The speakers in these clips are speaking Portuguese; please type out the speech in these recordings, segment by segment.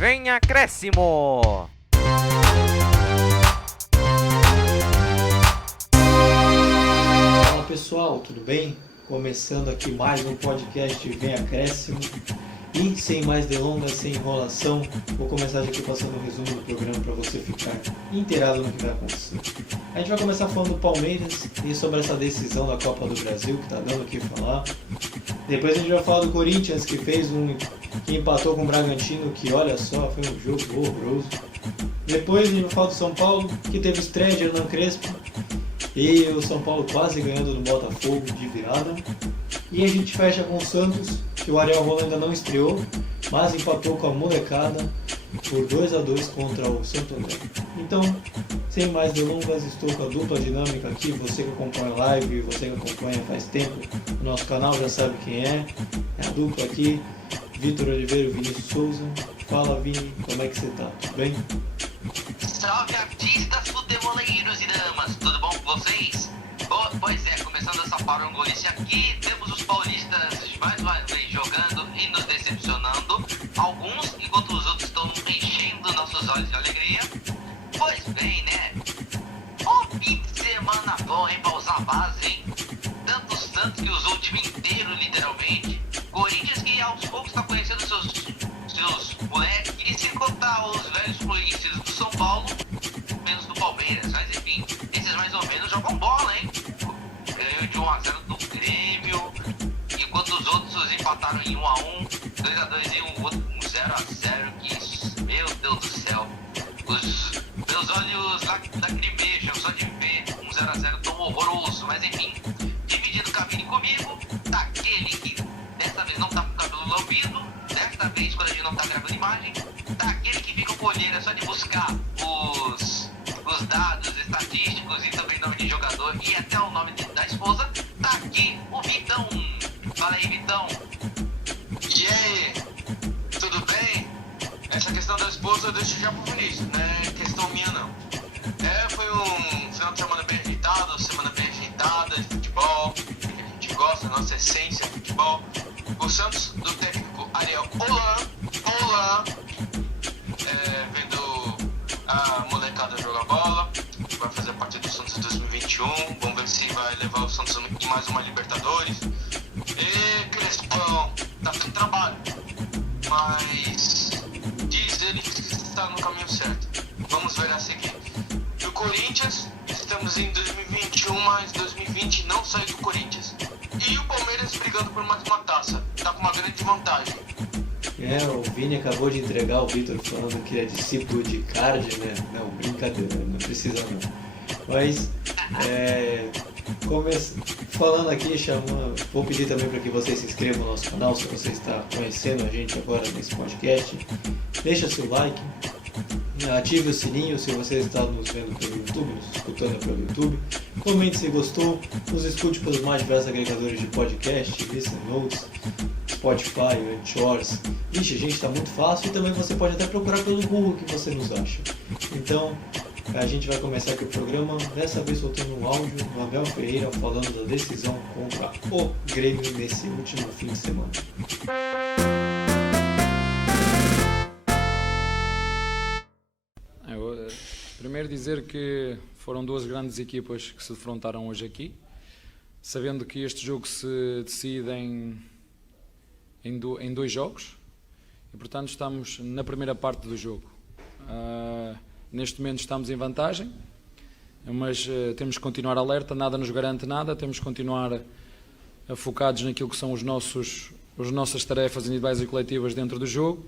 Vem acréscimo! Fala pessoal, tudo bem? Começando aqui mais um podcast Vem Acréscimo. E sem mais delongas, sem enrolação, vou começar já aqui passando um resumo do programa para você ficar inteirado no que vai acontecer. A gente vai começar falando do Palmeiras e sobre essa decisão da Copa do Brasil, que está dando o que falar. Depois a gente vai falar do Corinthians, que que empatou com o Bragantino, que olha só, foi um jogo horroroso. Depois a gente vai falar do São Paulo, que teve estreia de Hernan Crespo, e o São Paulo quase ganhando do Botafogo de virada. E a gente fecha com o Santos, que o Ariel Roland ainda não estreou, mas empatou com a molecada por 2-2 contra o Santo André. Então, sem mais delongas, estou com a dupla dinâmica aqui. Você que acompanha a live, você que acompanha faz tempo o nosso canal já sabe quem é. É a dupla aqui, Vitor Oliveira e Vinícius Souza. Fala, Vini, como é que você tá? Tudo bem? Salve artistas, futeboleiros e damas, tudo bom com vocês? Pois é, começando essa parangolice aqui, temos os paulistas mais uma vez jogando e nos decepcionando, alguns, enquanto os outros estão enchendo nossos olhos de alegria. Pois bem, né? Ó fim de semana bom, hein, pra usar a base, hein? Tanto o Santos que usou o time inteiro, literalmente. Corinthians que aos poucos tá conhecendo seus moleques, e sem contar os velhos conhecidos do São Paulo, menos do Palmeiras, mas enfim, esses mais ou menos jogam bola, hein? Ganhou de 1-0 do Grêmio, enquanto os outros empataram em 1-1, 2-2 e um outro 0-0, que meu Deus do céu, os meus olhos lacrimejam só de ver um 0-0 tão horroroso, mas enfim, dividindo o caminho comigo, daquele que desta vez não tá com o cabelo lambido, desta vez quando a gente não tá gravando imagem, daquele que fica com olheira só de buscar os dados estatísticos e também nome de jogador e até o nome da esposa, tá aqui o Vitão. Fala aí, Vitão. E aí, tudo bem? Essa questão da esposa eu deixo já pro Vinícius, não é questão minha não. Foi um final de semana bem agitado, semana bem agitada de futebol, que a gente gosta, nossa essência é futebol. O Santos, do técnico Ariel Holan, vendo a molecada jogar bola, vai fazer parte do Santos 2021, vamos ver se vai levar o Santos em mais uma Libertadores. E Crespão, tá sem trabalho, mas diz ele que está no caminho certo. Vamos ver a seguir. E o Corinthians, estamos em 2021, mas 2020 não saiu do Corinthians. E o Palmeiras brigando por mais uma taça, tá com uma grande vantagem. O Vini acabou de entregar o Vitor falando que é discípulo de Icardi, né? Não, brincadeira, não precisa não. Mas, falando aqui, vou pedir também para que você se inscreva no nosso canal, se você está conhecendo a gente agora nesse podcast. Deixa seu like, ative o sininho se você está nos vendo pelo YouTube, nos escutando pelo YouTube. Comente se gostou, nos escute pelos mais diversos agregadores de podcast, Listen Notes, Spotify, Anchors. Ixi, gente, está muito fácil e também você pode até procurar pelo Google que você nos acha. Então, a gente vai começar aqui o programa, dessa vez soltando um áudio do Abel Ferreira falando da decisão contra o Grêmio nesse último fim de semana. Primeiro dizer que foram duas grandes equipas que se defrontaram hoje aqui, sabendo que este jogo se decide em dois jogos e, portanto, estamos na primeira parte do jogo. Neste momento estamos em vantagem, mas temos que continuar alerta, nada nos garante nada, temos que continuar focados naquilo que são as nossas tarefas individuais e coletivas dentro do jogo.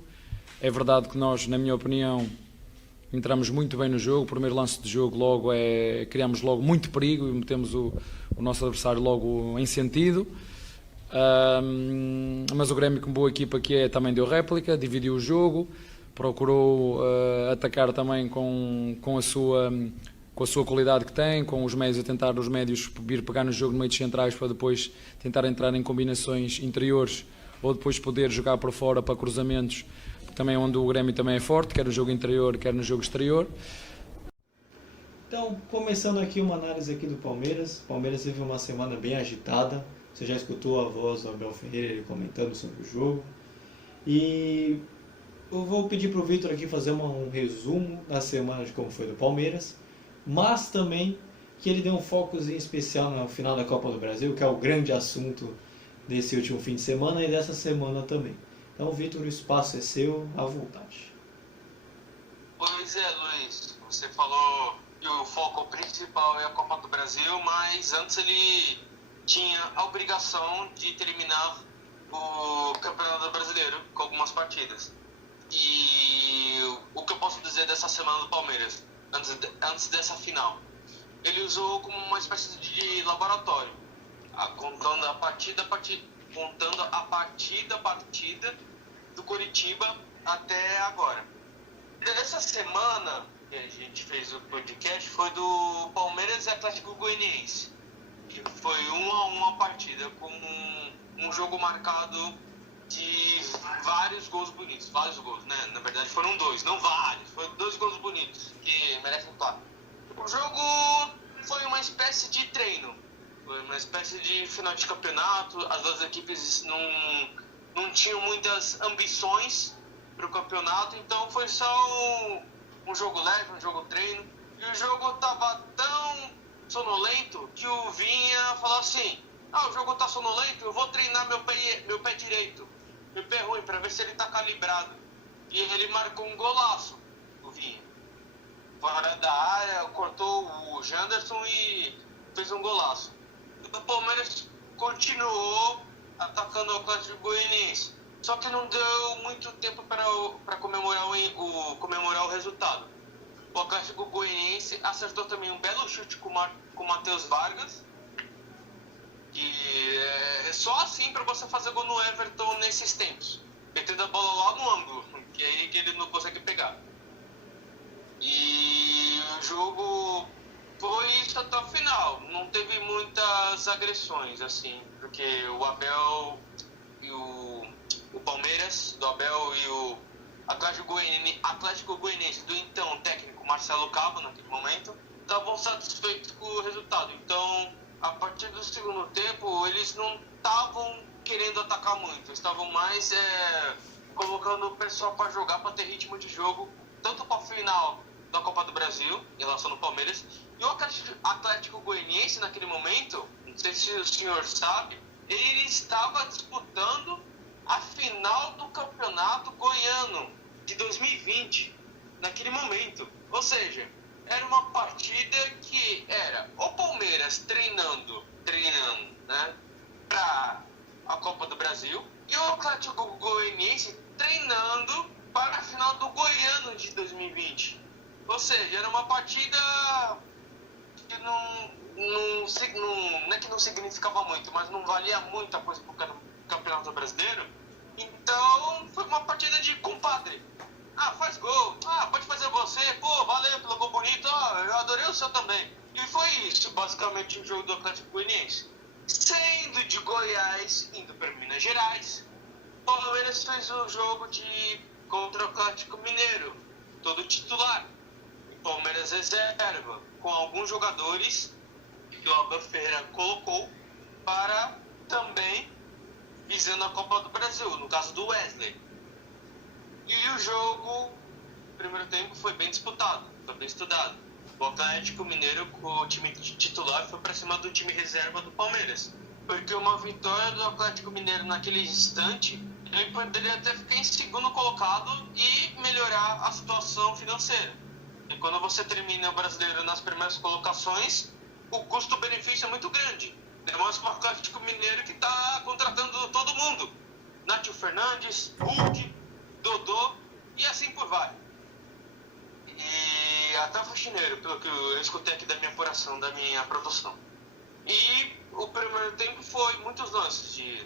É verdade que nós, na minha opinião, entramos muito bem no jogo. O primeiro lance de jogo criamos logo muito perigo e metemos o nosso adversário logo em sentido. Mas o Grêmio, como boa equipa que é, também deu réplica, dividiu o jogo, procurou atacar também com a sua qualidade que tem, com os médios, a tentar os médios vir pegar no jogo no meio de centrais para depois tentar entrar em combinações interiores ou depois poder jogar por fora para cruzamentos, também onde o Grêmio também é forte, quer no jogo interior, quer no jogo exterior. Então, começando aqui uma análise aqui do Palmeiras. O Palmeiras teve uma semana bem agitada. Você já escutou a voz do Abel Ferreira ele comentando sobre o jogo. E eu vou pedir para o Vitor aqui fazer um resumo da semana de como foi do Palmeiras, mas também que ele dê um focozinho especial no final da Copa do Brasil, que é o grande assunto desse último fim de semana e dessa semana também. Então, Vitor, o espaço é seu, à vontade. Pois é, Luiz, você falou que o foco principal é a Copa do Brasil, mas antes ele tinha a obrigação de terminar o Campeonato Brasileiro com algumas partidas. E o que eu posso dizer dessa semana do Palmeiras, antes dessa final? Ele usou como uma espécie de laboratório, contando a partida do Coritiba até agora. Dessa semana que a gente fez o podcast foi do Palmeiras e Atlético Goianiense, que foi 1-1 a partida, com um jogo marcado de vários gols bonitos. Vários gols, né? Na verdade foram 2, não vários. Foram 2 gols bonitos, que merecem falar. O jogo foi uma espécie de treino. Foi uma espécie de final de campeonato. As duas equipes não tinham muitas ambições para o campeonato, então foi só um jogo leve, um jogo treino. E o jogo estava tão sonolento que o Vinha falou assim: o jogo tá sonolento, eu vou treinar meu pé direito, meu pé ruim, para ver se ele tá calibrado. E ele marcou um golaço, o Vinha. Fora da área, cortou o Janderson e fez um golaço. O Palmeiras continuou atacando o Atlético Goianiense, só que não deu muito tempo para comemorar o resultado. O Atlético Goianiense acertou também um belo chute com o Matheus Vargas, que é só assim para você fazer gol no Everton nesses tempos, metendo a bola lá no ângulo, que é aí que ele não consegue pegar. E o jogo foi isso até o final, não teve muitas agressões, assim, porque o Abel e o Palmeiras, do Abel, e o Atlético Goianiense, do então técnico Marcelo Cabo, naquele momento, estavam satisfeitos com o resultado. Então, a partir do segundo tempo, eles não estavam querendo atacar muito, estavam mais colocando o pessoal para jogar, para ter ritmo de jogo, tanto para a final da Copa do Brasil, em relação ao Palmeiras, e o Atlético Goianiense, naquele momento, não sei se o senhor sabe, ele estava disputando a final do Campeonato Goiano de 2020, naquele momento. Ou seja, era uma partida que era o Palmeiras treinando, né, para a Copa do Brasil, e o Atlético Goianiense treinando para a final do Goiano de 2020. Ou seja, era uma partida que não é que não significava muito, mas não valia muita coisa para o Campeonato Brasileiro. Então, foi uma partida de compadre. Faz gol. Pode fazer você. Pô, valeu pelo gol bonito. Eu adorei o seu também. E foi isso, basicamente, o jogo do Atlético Goianiense. Saindo de Goiás, indo para Minas Gerais, o Palmeiras fez o jogo contra o Atlético Mineiro, todo titular. O Palmeiras reserva, com alguns jogadores que o Abel Ferreira colocou para também visando a Copa do Brasil, no caso do Wesley. E o jogo, no primeiro tempo, foi bem disputado, foi bem estudado. O Atlético Mineiro, com o time titular, foi para cima do time reserva do Palmeiras. Porque uma vitória do Atlético Mineiro naquele instante, ele poderia até ficar em segundo colocado e melhorar a situação financeira. E quando você termina o brasileiro nas primeiras colocações, o custo-benefício é muito grande. Demonstra para o Atlético Mineiro que está contratando todo mundo. Nátio Fernandes, Hulk, Dodô e assim por vai. E até o faxineiro, pelo que eu escutei aqui da minha apuração, da minha produção. E o primeiro tempo foi muitos lances,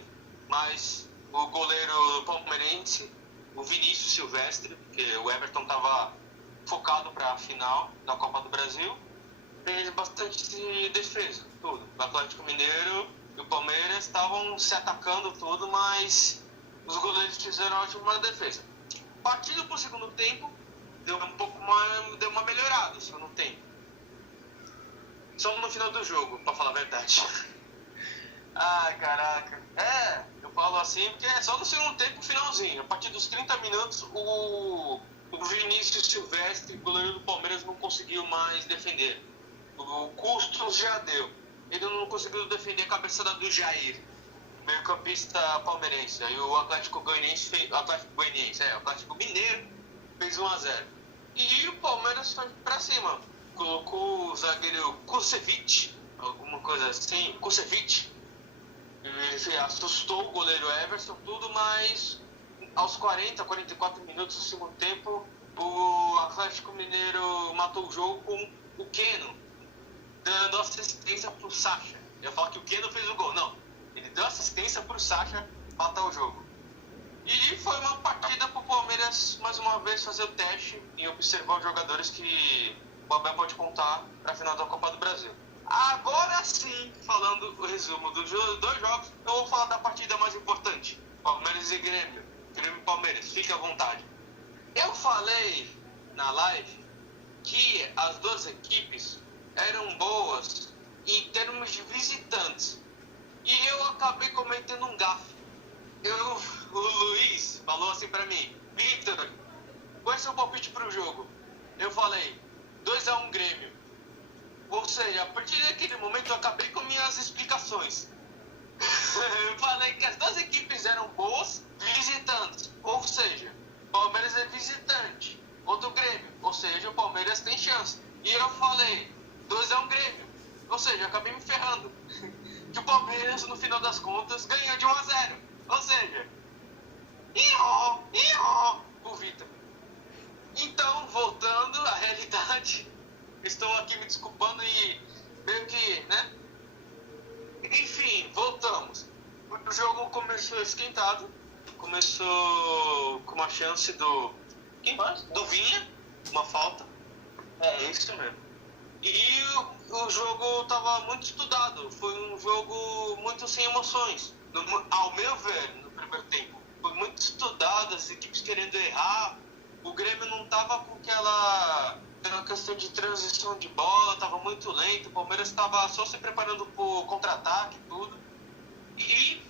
mas o goleiro palmeirense, o Vinícius Silvestre, que o Everton estava focado para a final da Copa do Brasil, fez bastante defesa, tudo. O Atlético Mineiro e o Palmeiras estavam se atacando tudo, mas os goleiros fizeram ótima defesa. Partindo para o segundo tempo, deu uma melhorada no segundo tempo. Só no final do jogo, para falar a verdade. Ai, caraca. Eu falo assim porque é só no segundo tempo, finalzinho. A partir dos 30 minutos, o Vinícius Silvestre, goleiro do Palmeiras, não conseguiu mais defender. O Custos já deu. Ele não conseguiu defender a cabeçada do Jair, meio-campista palmeirense. Aí o Atlético Mineiro fez 1-0. E o Palmeiras foi pra cima. Colocou o zagueiro Kusevich, alguma coisa assim, Kusevich. Ele assustou o goleiro Everson, tudo, mas aos 44 minutos do segundo tempo, o Atlético Mineiro matou o jogo com o Keno, dando assistência pro Sacha. Eu ia falar que o Keno fez o gol, não. Ele deu assistência pro Sacha matar o jogo. E foi uma partida pro Palmeiras, mais uma vez, fazer o teste e observar os jogadores que o Abel pode contar pra final da Copa do Brasil. Agora sim, falando o resumo dos dois jogos, eu vou falar da partida mais importante. Palmeiras e Grêmio. Grêmio e Palmeiras, fique à vontade. Eu falei na live que as duas equipes eram boas em termos de visitantes. E eu acabei cometendo um gafe. O Luiz falou assim pra mim: Victor, qual é seu palpite pro jogo? Eu falei 2-1 Grêmio. Ou seja, a partir daquele momento eu acabei com minhas explicações. Eu falei que as duas equipes eram boas visitantes. Ou seja, o Palmeiras é visitante contra o Grêmio. Ou seja, o Palmeiras tem chance. E eu falei 2-1 Grêmio. Ou seja, eu acabei me ferrando. Que o Palmeiras, no final das contas, ganhou de 1-0. Ou seja, o Vitor. Então, voltando à realidade, estou aqui me desculpando e meio que, né? Enfim, voltamos. O jogo começou esquentado. Começou com uma chance do... Quem mais? Do Vinha. Uma falta. É isso mesmo. E o jogo estava muito estudado. Foi um jogo muito sem emoções. Ao meu ver, no primeiro tempo. Foi muito estudado, as equipes querendo errar. O Grêmio não estava com aquela questão de transição de bola, estava muito lento. O Palmeiras estava só se preparando para o contra-ataque e tudo. E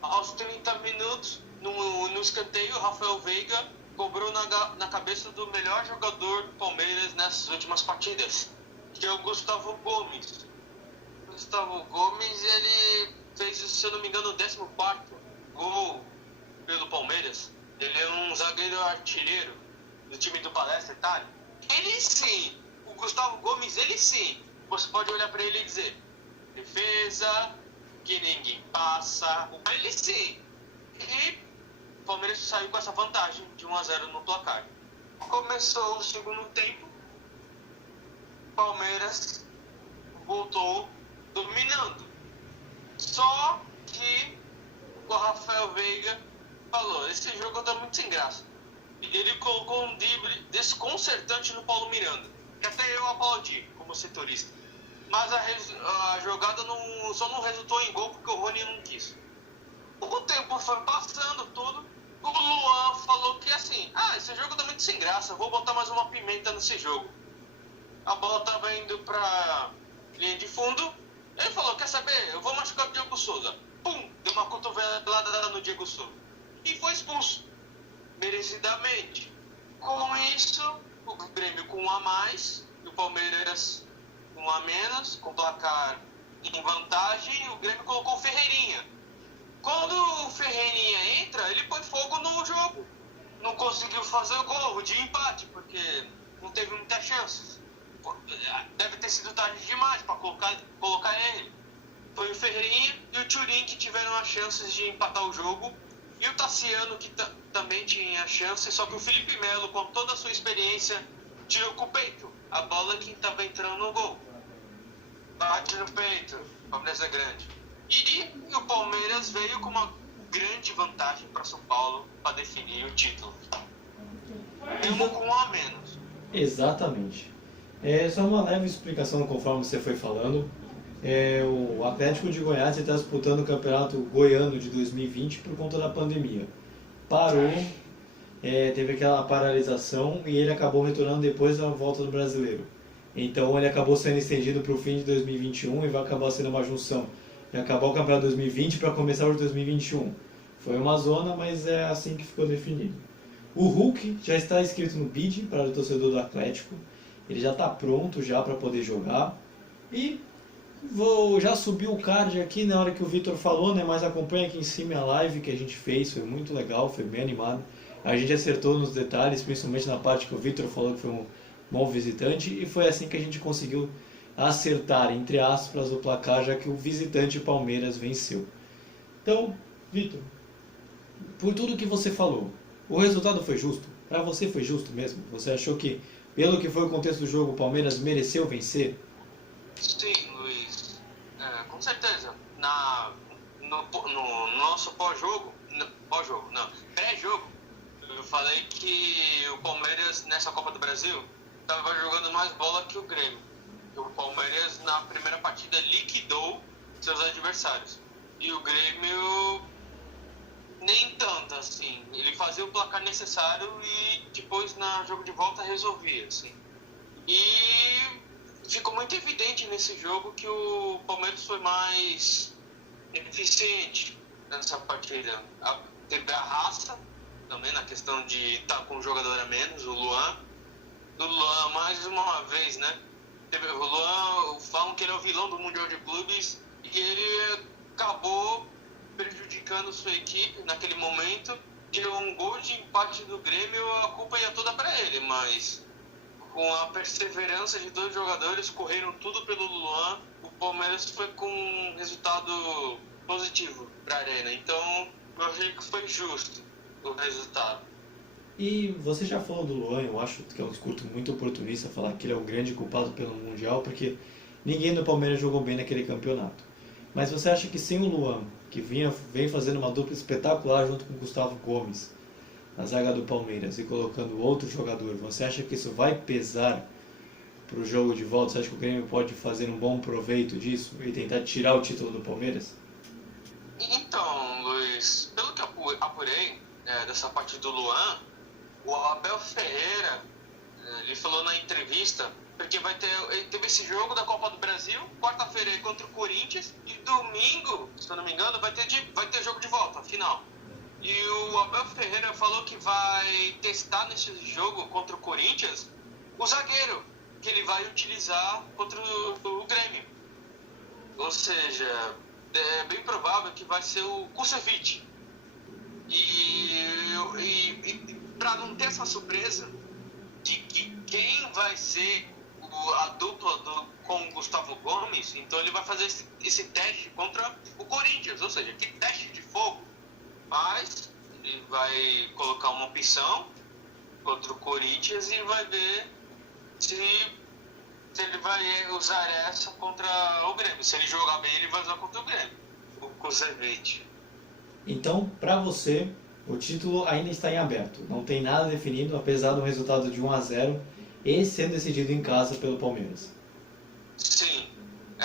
aos 30 minutos, no escanteio, o Rafael Veiga cobrou na cabeça do melhor jogador do Palmeiras nessas últimas partidas, que é o Gustavo Gomes. O Gustavo Gomes, ele fez, se eu não me engano, o 14º gol pelo Palmeiras. Ele é um zagueiro artilheiro do time do Palestra Itália. Ele sim, o Gustavo Gomes, ele sim, você pode olhar para ele e dizer: defesa, que ninguém passa. Ele sim. E o Palmeiras saiu com essa vantagem de 1-0 no placar. Começou o segundo tempo, o Palmeiras voltou dominando. Só que o Rafael Veiga falou: esse jogo tá muito sem graça. E ele colocou um drible desconcertante no Paulo Miranda, que até eu aplaudi como setorista. Mas a jogada só não resultou em gol porque o Rony não quis. O tempo foi passando tudo. O Luan falou que assim: esse jogo tá muito sem graça, vou botar mais uma pimenta nesse jogo. A bola tava indo pra linha de fundo. Ele falou: quer saber? Eu vou machucar o Diego Souza. Pum! Deu uma cotovelada no Diego Souza. E foi expulso. Merecidamente. Com isso, o Grêmio com 1 a mais, e o Palmeiras com 1 a menos, com placar em vantagem, o Grêmio colocou o Ferreirinha. Quando o Ferreirinha entra, ele põe fogo no jogo. Não conseguiu fazer o gol de empate, porque não teve muitas chances. Deve ter sido tarde demais para colocar ele. Foi o Ferreirinha e o Thuram que tiveram as chances de empatar o jogo. E o Tassiano, que também tinha chance, só que o Felipe Melo, com toda a sua experiência, tirou com o peito a bola que estava entrando no gol. Bate no peito, o Palmeiras é grande. E o Palmeiras veio com uma grande vantagem para São Paulo para definir o título. Mesmo com 1 a menos. Exatamente. Só uma leve explicação conforme você foi falando. O Atlético de Goiás está disputando o Campeonato Goiano de 2020 por conta da pandemia. Parou, teve aquela paralisação e ele acabou retornando depois da volta do Brasileiro. Então ele acabou sendo estendido para o fim de 2021 e vai acabar sendo uma junção de acabar o campeonato 2020 para começar o de 2021. Foi uma zona, mas é assim que ficou definido. O Hulk já está inscrito no BID para o torcedor do Atlético. Ele já está pronto já para poder jogar. E já subir o card aqui na hora que o Vitor falou, né? Mas acompanha aqui em cima a live que a gente fez, foi muito legal, foi bem animado. A gente acertou nos detalhes, principalmente na parte que o Vitor falou que foi um bom visitante, e foi assim que a gente conseguiu acertar, entre aspas, o placar, já que o visitante Palmeiras venceu. Então, Vitor, por tudo que você falou, o resultado foi justo? Para você foi justo mesmo? Você achou que, pelo que foi o contexto do jogo, o Palmeiras mereceu vencer? Sim, Luiz. Com certeza. No nosso pré-jogo, eu falei que o Palmeiras, nessa Copa do Brasil, estava jogando mais bola que o Grêmio. O Palmeiras, na primeira partida, liquidou seus adversários. E o Grêmio, nem tanto, assim. Ele fazia o placar necessário e depois, no jogo de volta, resolvia, assim. E ficou muito evidente nesse jogo que o Palmeiras foi mais eficiente nessa partida. Teve a raça também na questão de estar com um jogador a menos, o Luan. Do Luan, mais uma vez, né? O Luan, falam que ele é o vilão do Mundial de Clubes e ele acabou prejudicando sua equipe naquele momento. Tirou um gol de empate do Grêmio, a culpa ia toda para ele, mas com a perseverança de dois jogadores, correram tudo pelo Luan, o Palmeiras foi com um resultado positivo para a Arena. Então, eu achei que foi justo o resultado. E você já falou do Luan, eu acho que é um discurso muito oportunista falar que ele é o grande culpado pelo Mundial, porque ninguém do Palmeiras jogou bem naquele campeonato. Mas você acha que sem o Luan, que vem fazendo uma dupla espetacular junto com o Gustavo Gomes, na zaga do Palmeiras, e colocando outro jogador, você acha que isso vai pesar para o jogo de volta? Você acha que o Grêmio pode fazer um bom proveito disso e tentar tirar o título do Palmeiras? Então, Luiz, pelo que eu apurei dessa parte do Luan, o Abel Ferreira, ele falou na entrevista, porque ele teve esse jogo da Copa do Brasil, quarta-feira contra o Corinthians, e domingo, se eu não me engano, vai ter jogo de volta, final. E o Abel Ferreira falou que vai testar nesse jogo contra o Corinthians o zagueiro que ele vai utilizar contra o Grêmio. Ou seja, é bem provável que vai ser o Kusevich. E para não ter essa surpresa de que quem vai ser a dupla com o Gustavo Gomes, então ele vai fazer esse teste contra o Corinthians. Ou seja, que teste de fogo. Mas ele vai colocar uma opção contra o Corinthians e vai ver se ele vai usar essa contra o Grêmio. Se ele jogar bem, ele vai usar contra o Grêmio, o Kusevich. Então, para você, o título ainda está em aberto. Não tem nada definido, apesar do resultado de 1-0 e sendo decidido em casa pelo Palmeiras. Sim, é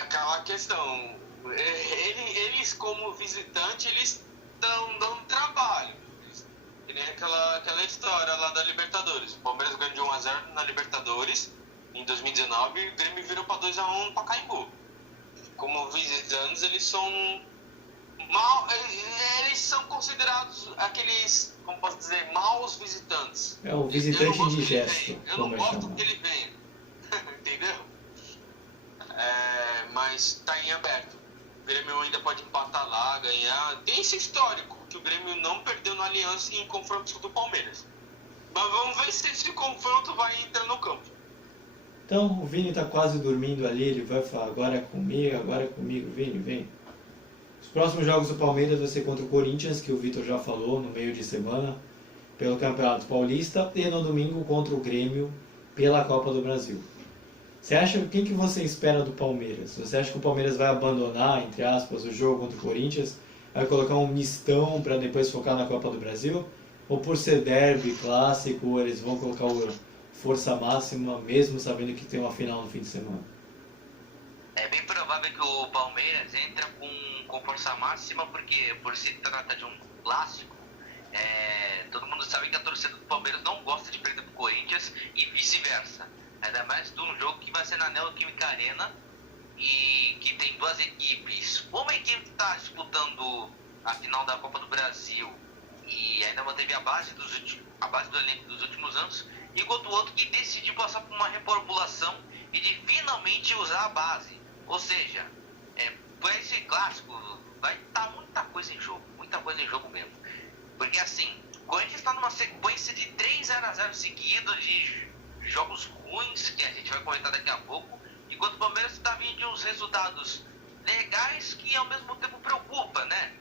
aquela questão. Eles como visitante, eles estão dando trabalho. Que nem aquela história lá da Libertadores. O Palmeiras ganhou de 1-0 na Libertadores em 2019 e o Grêmio virou para 2-1 no Pacaembu. Como visitantes, eles são considerados aqueles, como posso dizer, maus visitantes. É o visitante indigesto. Eu não gosto que ele venha. Entendeu? Mas está em aberto. O Grêmio ainda pode empatar lá, ganhar. Tem esse histórico que o Grêmio não perdeu no Aliança em confrontos do Palmeiras. Mas vamos ver se esse confronto vai entrar no campo. Então, o Vini está quase dormindo ali, ele vai falar, agora é comigo, Vini, vem. Os próximos jogos do Palmeiras vai ser contra o Corinthians, que o Vitor já falou, no meio de semana, pelo Campeonato Paulista, e no domingo contra o Grêmio, pela Copa do Brasil. Você acha, quem que você espera do Palmeiras? Você acha que o Palmeiras vai abandonar, entre aspas, o jogo contra o Corinthians? Vai colocar um mistão para depois focar na Copa do Brasil? Ou por ser derby, clássico, eles vão colocar força máxima, mesmo sabendo que tem uma final no fim de semana? É bem provável que o Palmeiras entre com força máxima, porque por se trata de um clássico, todo mundo sabe que a torcida do Palmeiras não gosta de perder pro Corinthians e vice-versa. Ainda mais de um jogo que vai ser na Neoquímica Arena e que tem duas equipes. Uma equipe está disputando a final da Copa do Brasil e ainda manteve a base do elenco dos últimos anos, enquanto o outro que decidiu passar por uma reformulação e de finalmente usar a base. Ou seja, por esse clássico vai estar muita coisa em jogo mesmo. Porque assim, o Corinthians está numa sequência de 3 0x0 seguidos de jogos ruins, que a gente vai comentar daqui a pouco, enquanto o Palmeiras está vindo de uns resultados legais que ao mesmo tempo preocupa, né?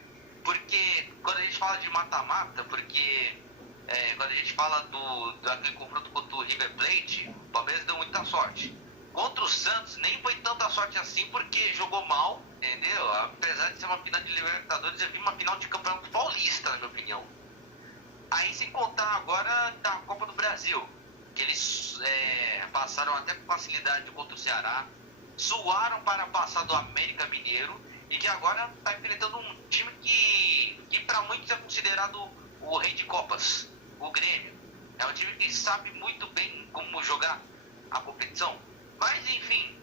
Porque quando a gente fala de mata-mata, quando a gente fala daquele confronto contra o River Plate, o Palmeiras deu muita sorte. Contra o Santos nem foi tanta sorte assim, porque jogou mal, entendeu? Apesar de ser uma final de Libertadores, eu vi uma final de Campeonato Paulista, na minha opinião. Aí sem contar agora da Copa do Brasil, que eles passaram até com facilidade contra o Ceará, suaram para passar do América Mineiro, e que agora está enfrentando um time que para muitos é considerado o rei de Copas, o Grêmio. É um time que sabe muito bem como jogar a competição. Mas enfim,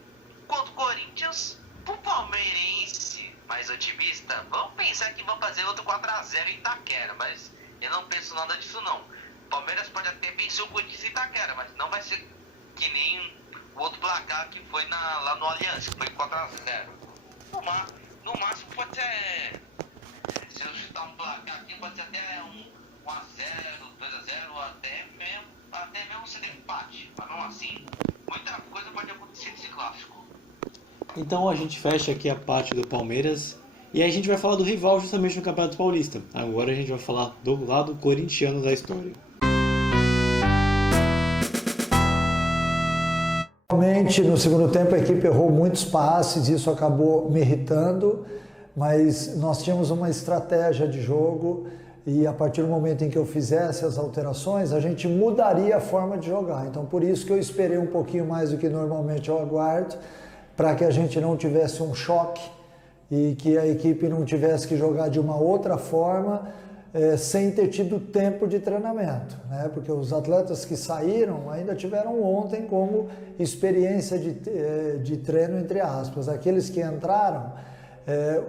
quanto Corinthians, o palmeirense mais otimista, vamos pensar que vão fazer outro 4x0 em Itaquera, mas eu não penso nada disso não. O Palmeiras pode até vencer o Corinthians em Itaquera, mas não vai ser que nem o outro placar que foi lá no Allianz, que foi 4x0. No máximo pode ser, se eu chutar um placar aqui, pode ser até 1x0, 2x0, até mesmo ser empate. Mas não assim, muita coisa pode acontecer nesse clássico. Então a gente fecha aqui a parte do Palmeiras e aí a gente vai falar do rival justamente no Campeonato Paulista. Agora a gente vai falar do lado corintiano da história. Realmente, no segundo tempo, a equipe errou muitos passes, isso acabou me irritando, mas nós tínhamos uma estratégia de jogo e a partir do momento em que eu fizesse as alterações, a gente mudaria a forma de jogar. Então, por isso que eu esperei um pouquinho mais do que normalmente eu aguardo, para que a gente não tivesse um choque e que a equipe não tivesse que jogar de uma outra forma, sem ter tido tempo de treinamento, né? Porque os atletas que saíram ainda tiveram ontem como experiência de treino, entre aspas. Aqueles que entraram,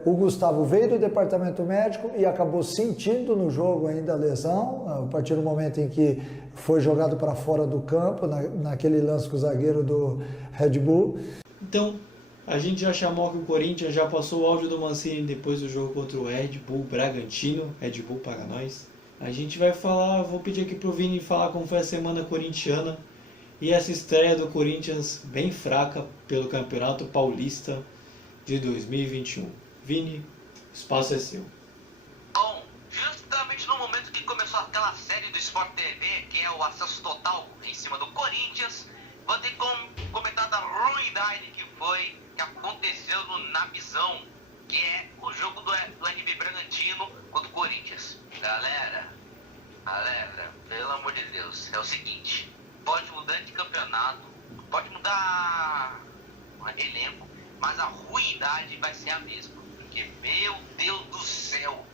o Gustavo veio do departamento médico e acabou sentindo no jogo ainda a lesão, a partir do momento em que foi jogado para fora do campo, naquele lance com o zagueiro do Red Bull. Então, a gente já chamou que o Corinthians já passou o áudio do Mancini depois do jogo contra o Red Bull Bragantino. Red Bull paga nós. A gente vai falar, vou pedir aqui pro Vini falar como foi a semana corintiana e essa estreia do Corinthians bem fraca pelo Campeonato Paulista de 2021. Vini, o espaço é seu. Bom, justamente no momento que começou aquela série do Sport TV, que é o acesso total em cima do Corinthians, vou ter que comentar da ruindade que aconteceu no Nabizão, que é o jogo do RB Bragantino contra o Corinthians. Galera, pelo amor de Deus, é o seguinte, pode mudar de campeonato, pode mudar o elenco, mas a ruindade vai ser a mesma, porque, meu Deus do céu,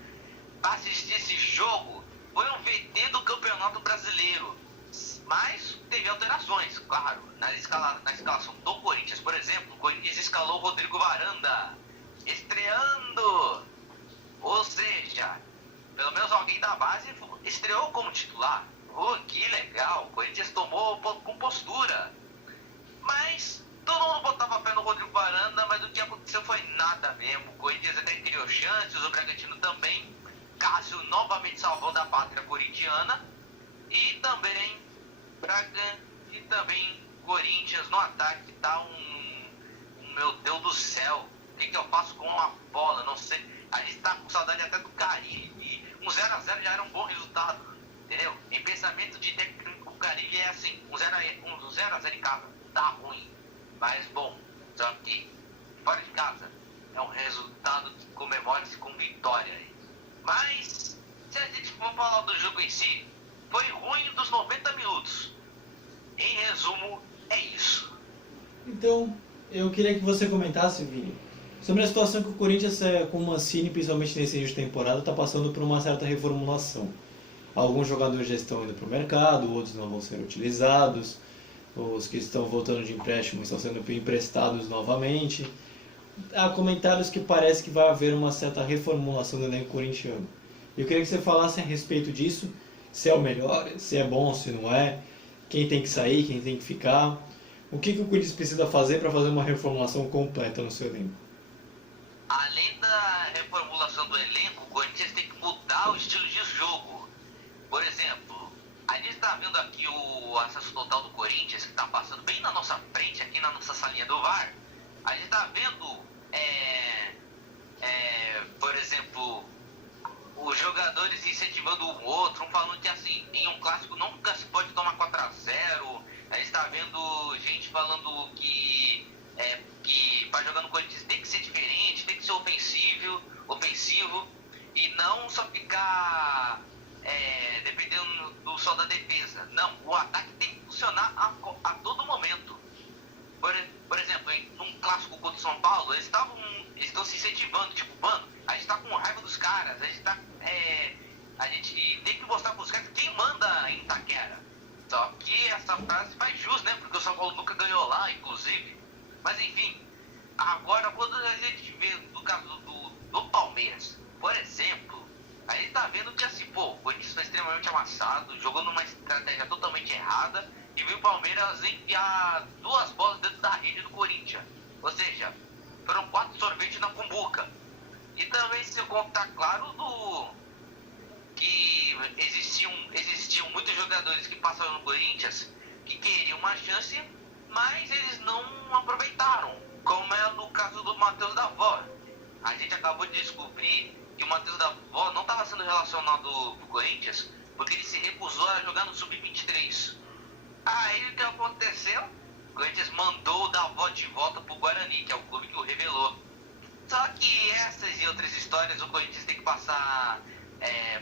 assistir esse jogo foi um VT do Campeonato Brasileiro. Mas teve alterações, claro. Na escalação do Corinthians, por exemplo, o Corinthians escalou o Rodrigo Varanda, estreando. Ou seja, pelo menos alguém da base estreou como titular. Que legal, o Corinthians tomou com postura. Mas todo mundo botava fé no Rodrigo Varanda, mas o que aconteceu foi nada mesmo. O Corinthians até criou chances, o Bragantino também. Cássio novamente salvou da pátria corintiana. E também Braga e também Corinthians no ataque, tá meu Deus do céu, o que eu faço com uma bola, não sei, a gente tá com saudade até do Carille, e um 0x0 já era um bom resultado, entendeu? Em pensamento de técnico, o Carille é assim, um 0x0 em casa, tá ruim, mas bom, só que fora de casa é um resultado que comemora-se com vitória, mas se a gente for falar do jogo em si, foi ruim dos 90 minutos. Em resumo, é isso. Então, eu queria que você comentasse, Vini, sobre a situação que o Corinthians, com o Mancini, principalmente nesse início de temporada, está passando por uma certa reformulação. Alguns jogadores já estão indo para o mercado, outros não vão ser utilizados, os que estão voltando de empréstimo estão sendo emprestados novamente. há comentários que parece que vai haver uma certa reformulação do elenco corintiano. Eu queria que você falasse a respeito disso, se é o melhor, se é bom, se não é, quem tem que sair, quem tem que ficar. O que o Corinthians precisa fazer para fazer uma reformulação completa no seu elenco? Além da reformulação do elenco, o Corinthians tem que mudar o estilo de jogo. Por exemplo, a gente está vendo aqui o acesso total do Corinthians, que está passando bem na nossa frente, aqui na nossa salinha do VAR. A gente está vendo, por exemplo, os jogadores incentivando um outro, um falando que assim, em um clássico nunca se pode tomar 4-0. A gente está vendo gente falando que para jogar no Corinthians tem que ser diferente, tem que ser ofensivo e não só ficar dependendo só da defesa. Não, o ataque tem que funcionar a todo momento. Por exemplo, num clássico contra o São Paulo, eles estão se incentivando, tipo, mano, a gente tá com raiva dos caras, a gente tem que mostrar pros caras quem manda em Itaquera. Só que essa frase faz jus, né? Porque o São Paulo nunca ganhou lá, inclusive. Mas enfim, agora quando a gente vê no caso do Palmeiras, por exemplo, a gente tá vendo que assim, pô, o Corinthians foi extremamente amassado, jogou numa estratégia totalmente errada e viu o Palmeiras enfiar 2 bolas dentro da rede do Corinthians. Ou seja, foram 4 sorvetes na cumbuca. E também se eu contar, claro, que existiam muitos jogadores que passaram no Corinthians que queriam uma chance, mas eles não aproveitaram, como é no caso do Matheus Davó. A gente acabou de descobrir que o Matheus Davó não estava sendo relacionado pro Corinthians porque ele se recusou a jogar no Sub-23. Aí o que aconteceu? O Corinthians mandou o Davó de volta pro Guarani, que é o clube que o revelou. Só que essas e outras histórias o Corinthians tem que passar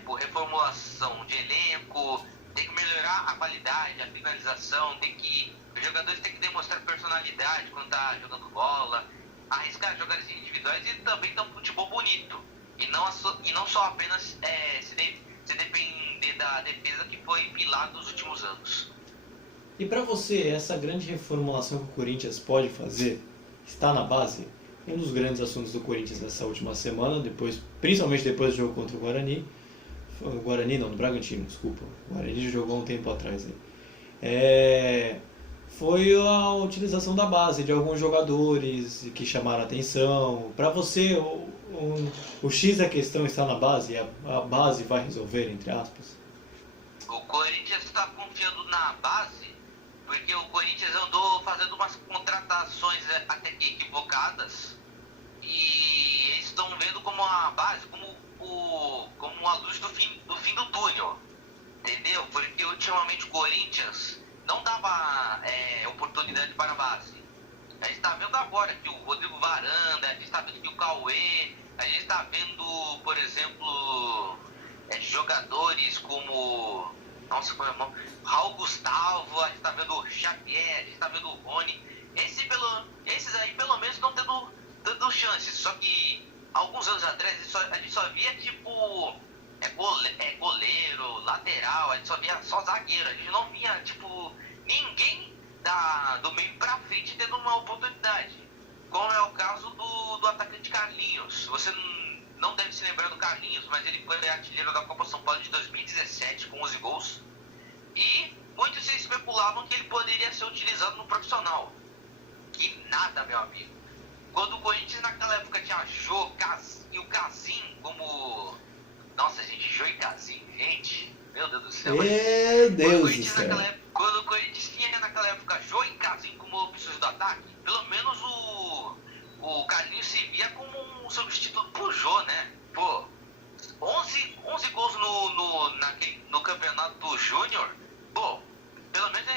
por reformulação de elenco, tem que melhorar a qualidade, a finalização, os jogadores têm que demonstrar personalidade quando tá jogando bola, arriscar jogadas individuais e também dar um futebol bonito. E não só apenas se depender da defesa que foi pilar nos últimos anos. E para você, essa grande reformulação que o Corinthians pode fazer está na base? Um dos grandes assuntos do Corinthians nessa última semana, principalmente depois do jogo contra o Guarani. Do Bragantino, desculpa. O Guarani jogou um tempo atrás. Foi a utilização da base de alguns jogadores que chamaram a atenção. Para você, o X da questão está na base e a base vai resolver, entre aspas? O Corinthians está confiando na base porque o Corinthians andou fazendo umas contratações até que equivocadas e eles estão vendo como a base, como a luz do fim do túnel, entendeu? Porque ultimamente o Corinthians não dava oportunidade para a base. A gente está vendo agora que o Rodrigo Varanda, a gente está vendo que o Cauê, a gente está vendo, por exemplo, jogadores como... Nossa, como é o nome? Raul Gustavo, a gente tá vendo o Xavier, a gente tá vendo o Rony. Esses aí pelo menos estão tendo chances. Só que alguns anos atrás a gente só via tipo goleiro, lateral, a gente só via só zagueiro. A gente não via tipo ninguém do meio pra frente tendo uma oportunidade. Como é o caso do atacante Carlinhos. Você não deve se lembrar do Carlinhos, mas ele foi artilheiro da Copa São Paulo de 2017 com 11 gols. E muitos se especulavam que ele poderia ser utilizado no profissional. Que nada, meu amigo. Quando o Corinthians naquela época tinha Jô e o Casim como... Nossa, gente, Jô e Casim, gente, meu Deus do céu. Meu Deus do céu. Quando o Corinthians tinha naquela época Jô e Casim como opções do ataque, pelo menos o Carlinhos se via como um substituto pro Jô, né? Pô, 11 gols no campeonato júnior, pô, pelo menos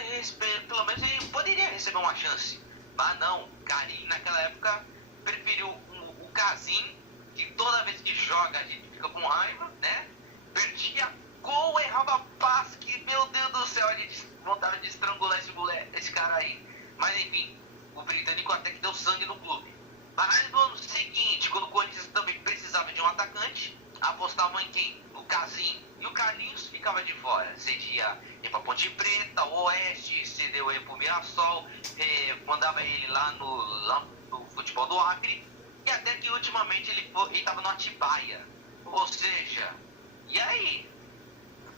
ele poderia receber uma chance. Mas não, Carinho naquela época preferiu o Casim, que toda vez que joga a gente fica com raiva, né? Perdia gol, errava passe, que meu Deus do céu, a gente vontade de estrangular esse cara aí. Mas enfim, o britânico até que deu sangue no clube. Mas no ano seguinte, quando o Corinthians também precisava de um atacante, apostavam em quem? No Casim. E o Carlinhos ficava de fora. Cedia ir pra Ponte Preta, o Oeste, cedeu ele pro Mirassol, mandava ele lá no futebol do Acre. até que ultimamente ele estava no Atibaia. Ou seja, e aí?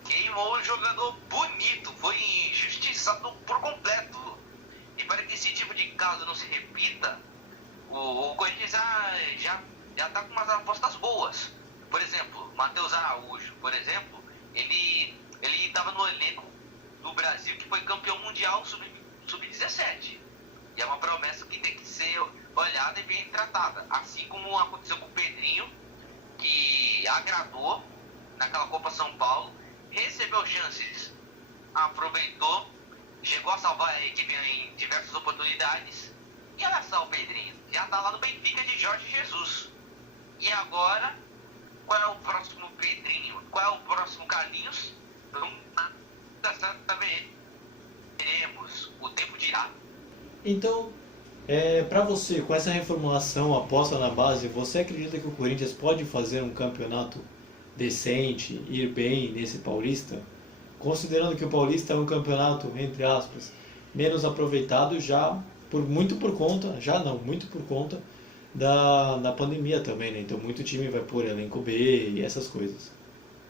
Queimou um jogador bonito, foi injustiçado por completo. E para que esse tipo de caso não se repita, o Corinthians já está com umas apostas boas. Por exemplo, Matheus Araújo, por exemplo, ele estava no elenco do Brasil que foi campeão mundial sub-17. E é uma promessa que tem que ser olhada e bem tratada. Assim como aconteceu com o Pedrinho, que agradou naquela Copa São Paulo, recebeu chances, aproveitou, chegou a salvar a equipe em diversas oportunidades. E olha só o Pedrinho, já está lá no Benfica de Jorge Jesus. E agora, qual é o próximo Pedrinho? Qual é o próximo Carlinhos? Veremos, o tempo dirá. Então, para você, com essa reformulação, aposta na base, você acredita que o Corinthians pode fazer um campeonato decente, ir bem nesse Paulista? Considerando que o Paulista é um campeonato, entre aspas, menos aproveitado muito por conta da pandemia também, né? Então muito time vai por elenco B e essas coisas.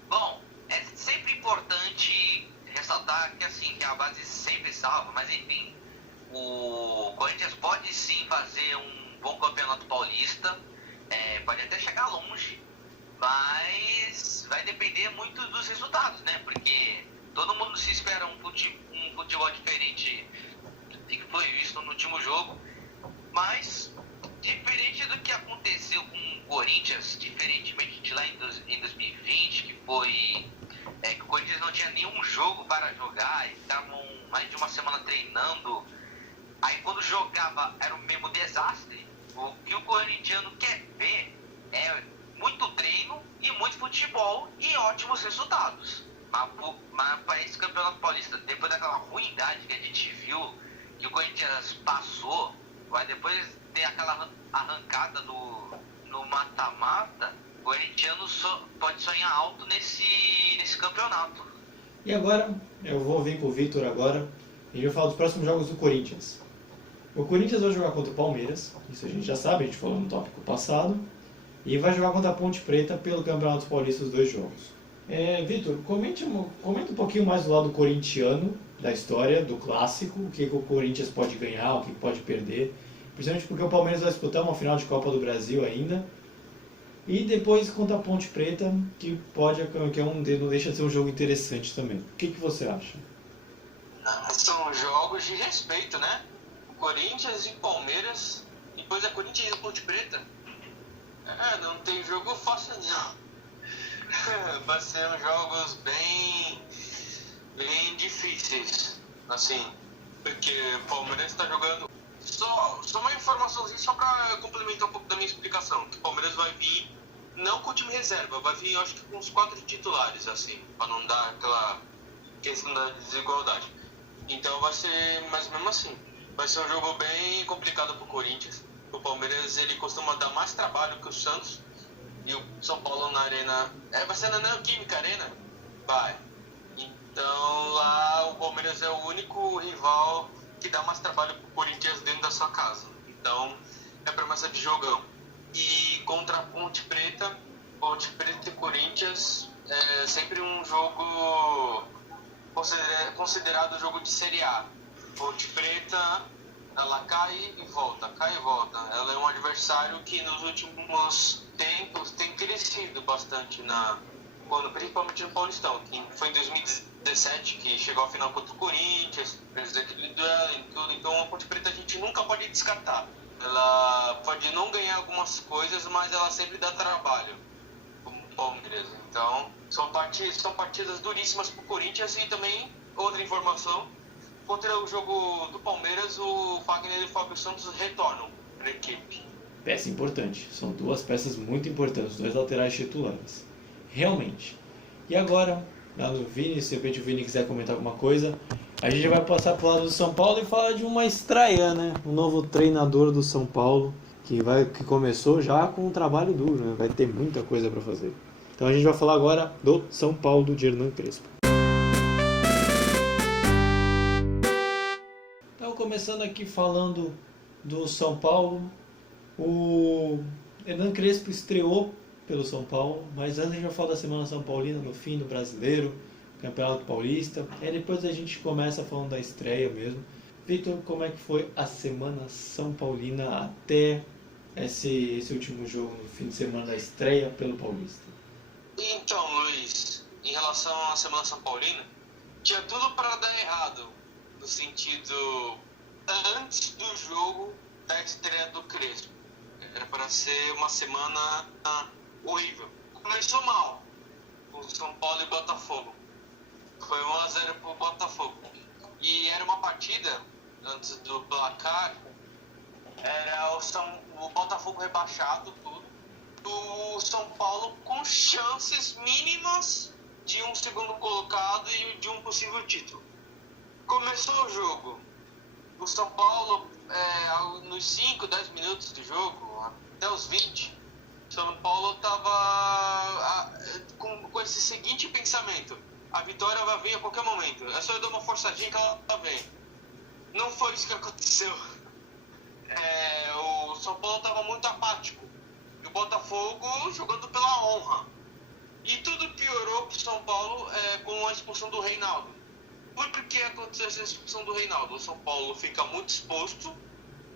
Bom, é sempre importante ressaltar que assim, que a base sempre salva, mas enfim, o Corinthians pode sim fazer um bom campeonato paulista, pode até chegar longe, mas vai depender muito dos resultados, né? Porque todo mundo se espera um futebol diferente do que foi visto no último jogo, mas diferente do que aconteceu com o Corinthians, diferentemente de lá em 2020, que foi que o Corinthians não tinha nenhum jogo para jogar, e estavam mais de uma semana treinando, aí quando jogava era um mesmo desastre. O que o corintiano quer ver é muito treino e muito futebol e ótimos resultados. Mas para esse Campeonato Paulista, depois daquela ruindade que a gente viu, que o Corinthians passou, vai depois ter aquela arrancada no mata-mata, o corintiano pode sonhar alto nesse campeonato. E agora, eu vou vir com o Victor agora, e a gente vai falar dos próximos jogos do Corinthians. O Corinthians vai jogar contra o Palmeiras, isso a gente já sabe, a gente falou no tópico passado, e vai jogar contra a Ponte Preta pelo Campeonato Paulista os dois jogos. Victor, comenta um pouquinho mais do lado corintiano da história, do clássico, o que o Corinthians pode ganhar, o que pode perder, principalmente porque o Palmeiras vai disputar uma final de Copa do Brasil ainda, e depois contra a Ponte Preta, que não deixa de ser um jogo interessante também. O que você acha? São jogos de respeito, né? Corinthians e Palmeiras, depois é Corinthians e Ponte Preta. Não tem jogo fácil não. Vai ser jogos bem difíceis, assim, porque o Palmeiras está jogando. Só uma informaçãozinha só para complementar um pouco da minha explicação. Que o Palmeiras vai vir não com o time reserva, vai vir acho que com uns 4 titulares, assim, para não dar aquela questão da desigualdade. Então vai ser, mas mesmo assim, vai ser um jogo bem complicado pro Corinthians. O Palmeiras ele costuma dar mais trabalho que o Santos. E o São Paulo na Arena... vai ser na Neoquímica Arena? Vai. Então lá o Palmeiras é o único rival que dá mais trabalho pro Corinthians dentro da sua casa. Então é promessa de jogão. E contra a Ponte Preta e Corinthians é sempre um jogo considerado jogo de Série A. Ponte Preta, ela cai e volta. Ela é um adversário que nos últimos tempos tem crescido bastante principalmente no Paulistão, que foi em 2017 que chegou à final contra o Corinthians, fez aquele duelo e tudo. Então a Ponte Preta a gente nunca pode descartar. Ela pode não ganhar algumas coisas, mas ela sempre dá trabalho, como o Palmeiras. Então são partidas duríssimas para o Corinthians. E também outra informação: contra o jogo do Palmeiras, o Fagner e o Fábio Santos retornam para a equipe. Peça importante, são duas peças muito importantes, dois laterais titulares, realmente. E agora, lá no Vini, se de repente o Vini quiser comentar alguma coisa, a gente vai passar para o lado do São Paulo e falar de uma estreia, né? O novo treinador do São Paulo, que começou já com um trabalho duro, né? Vai ter muita coisa para fazer. Então a gente vai falar agora do São Paulo de Hernan Crespo. Então, começando aqui falando do São Paulo, Hernan Crespo estreou pelo São Paulo, mas antes a gente vai falar da Semana São Paulina, no fim do Brasileiro, Campeonato Paulista, e depois a gente começa falando da estreia mesmo. Victor, como é que foi a Semana São Paulina até esse último jogo, no fim de semana da estreia pelo Paulista? Então, Luiz, em relação à Semana São Paulina, tinha tudo para dar errado, no sentido antes do jogo da estreia do Crespo. Era para ser uma semana horrível. Começou mal, com São Paulo e Botafogo. Foi 1-0 pro Botafogo. E era uma partida, antes do placar, era o Botafogo rebaixado, tudo. O São Paulo com chances mínimas de um segundo colocado e de um possível título. Começou o jogo. O São Paulo, nos 5, 10 minutos do jogo, até os 20, São Paulo estava com esse seguinte pensamento: a vitória vai vir a qualquer momento, é só eu dar uma forçadinha que ela vem. Não foi isso que aconteceu. O São Paulo estava muito apático e o Botafogo jogando pela honra. E tudo piorou para o São Paulo com a expulsão do Reinaldo. Por que aconteceu essa expulsão do Reinaldo? O São Paulo fica muito exposto,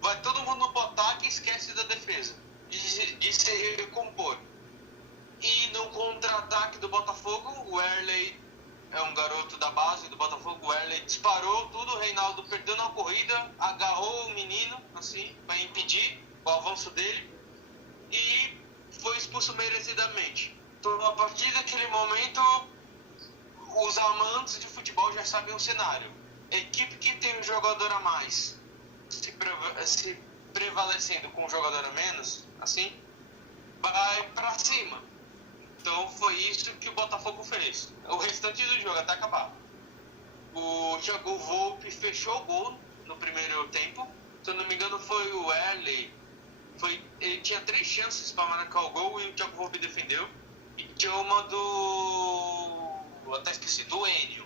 vai todo mundo pro ataque e esquece da defesa, de se recompor. E no contra-ataque do Botafogo, o Wehrle é um garoto da base do Botafogo, o Wehrle disparou tudo, o Reinaldo perdeu na corrida, agarrou o menino, assim, para impedir o avanço dele, e foi expulso merecidamente. Então, a partir daquele momento, os amantes de futebol já sabem o cenário. A equipe que tem um jogador a mais se prevalecendo com um jogador a menos, assim, vai pra cima. Então foi isso que o Botafogo fez. O restante do jogo, até acabar. O Thiago Volpi fechou o gol no primeiro tempo. Se eu não me engano, foi o Wehrle. Ele tinha 3 chances para marcar o gol e o Thiago Volpi defendeu. E tinha uma eu até esqueci, do Enio.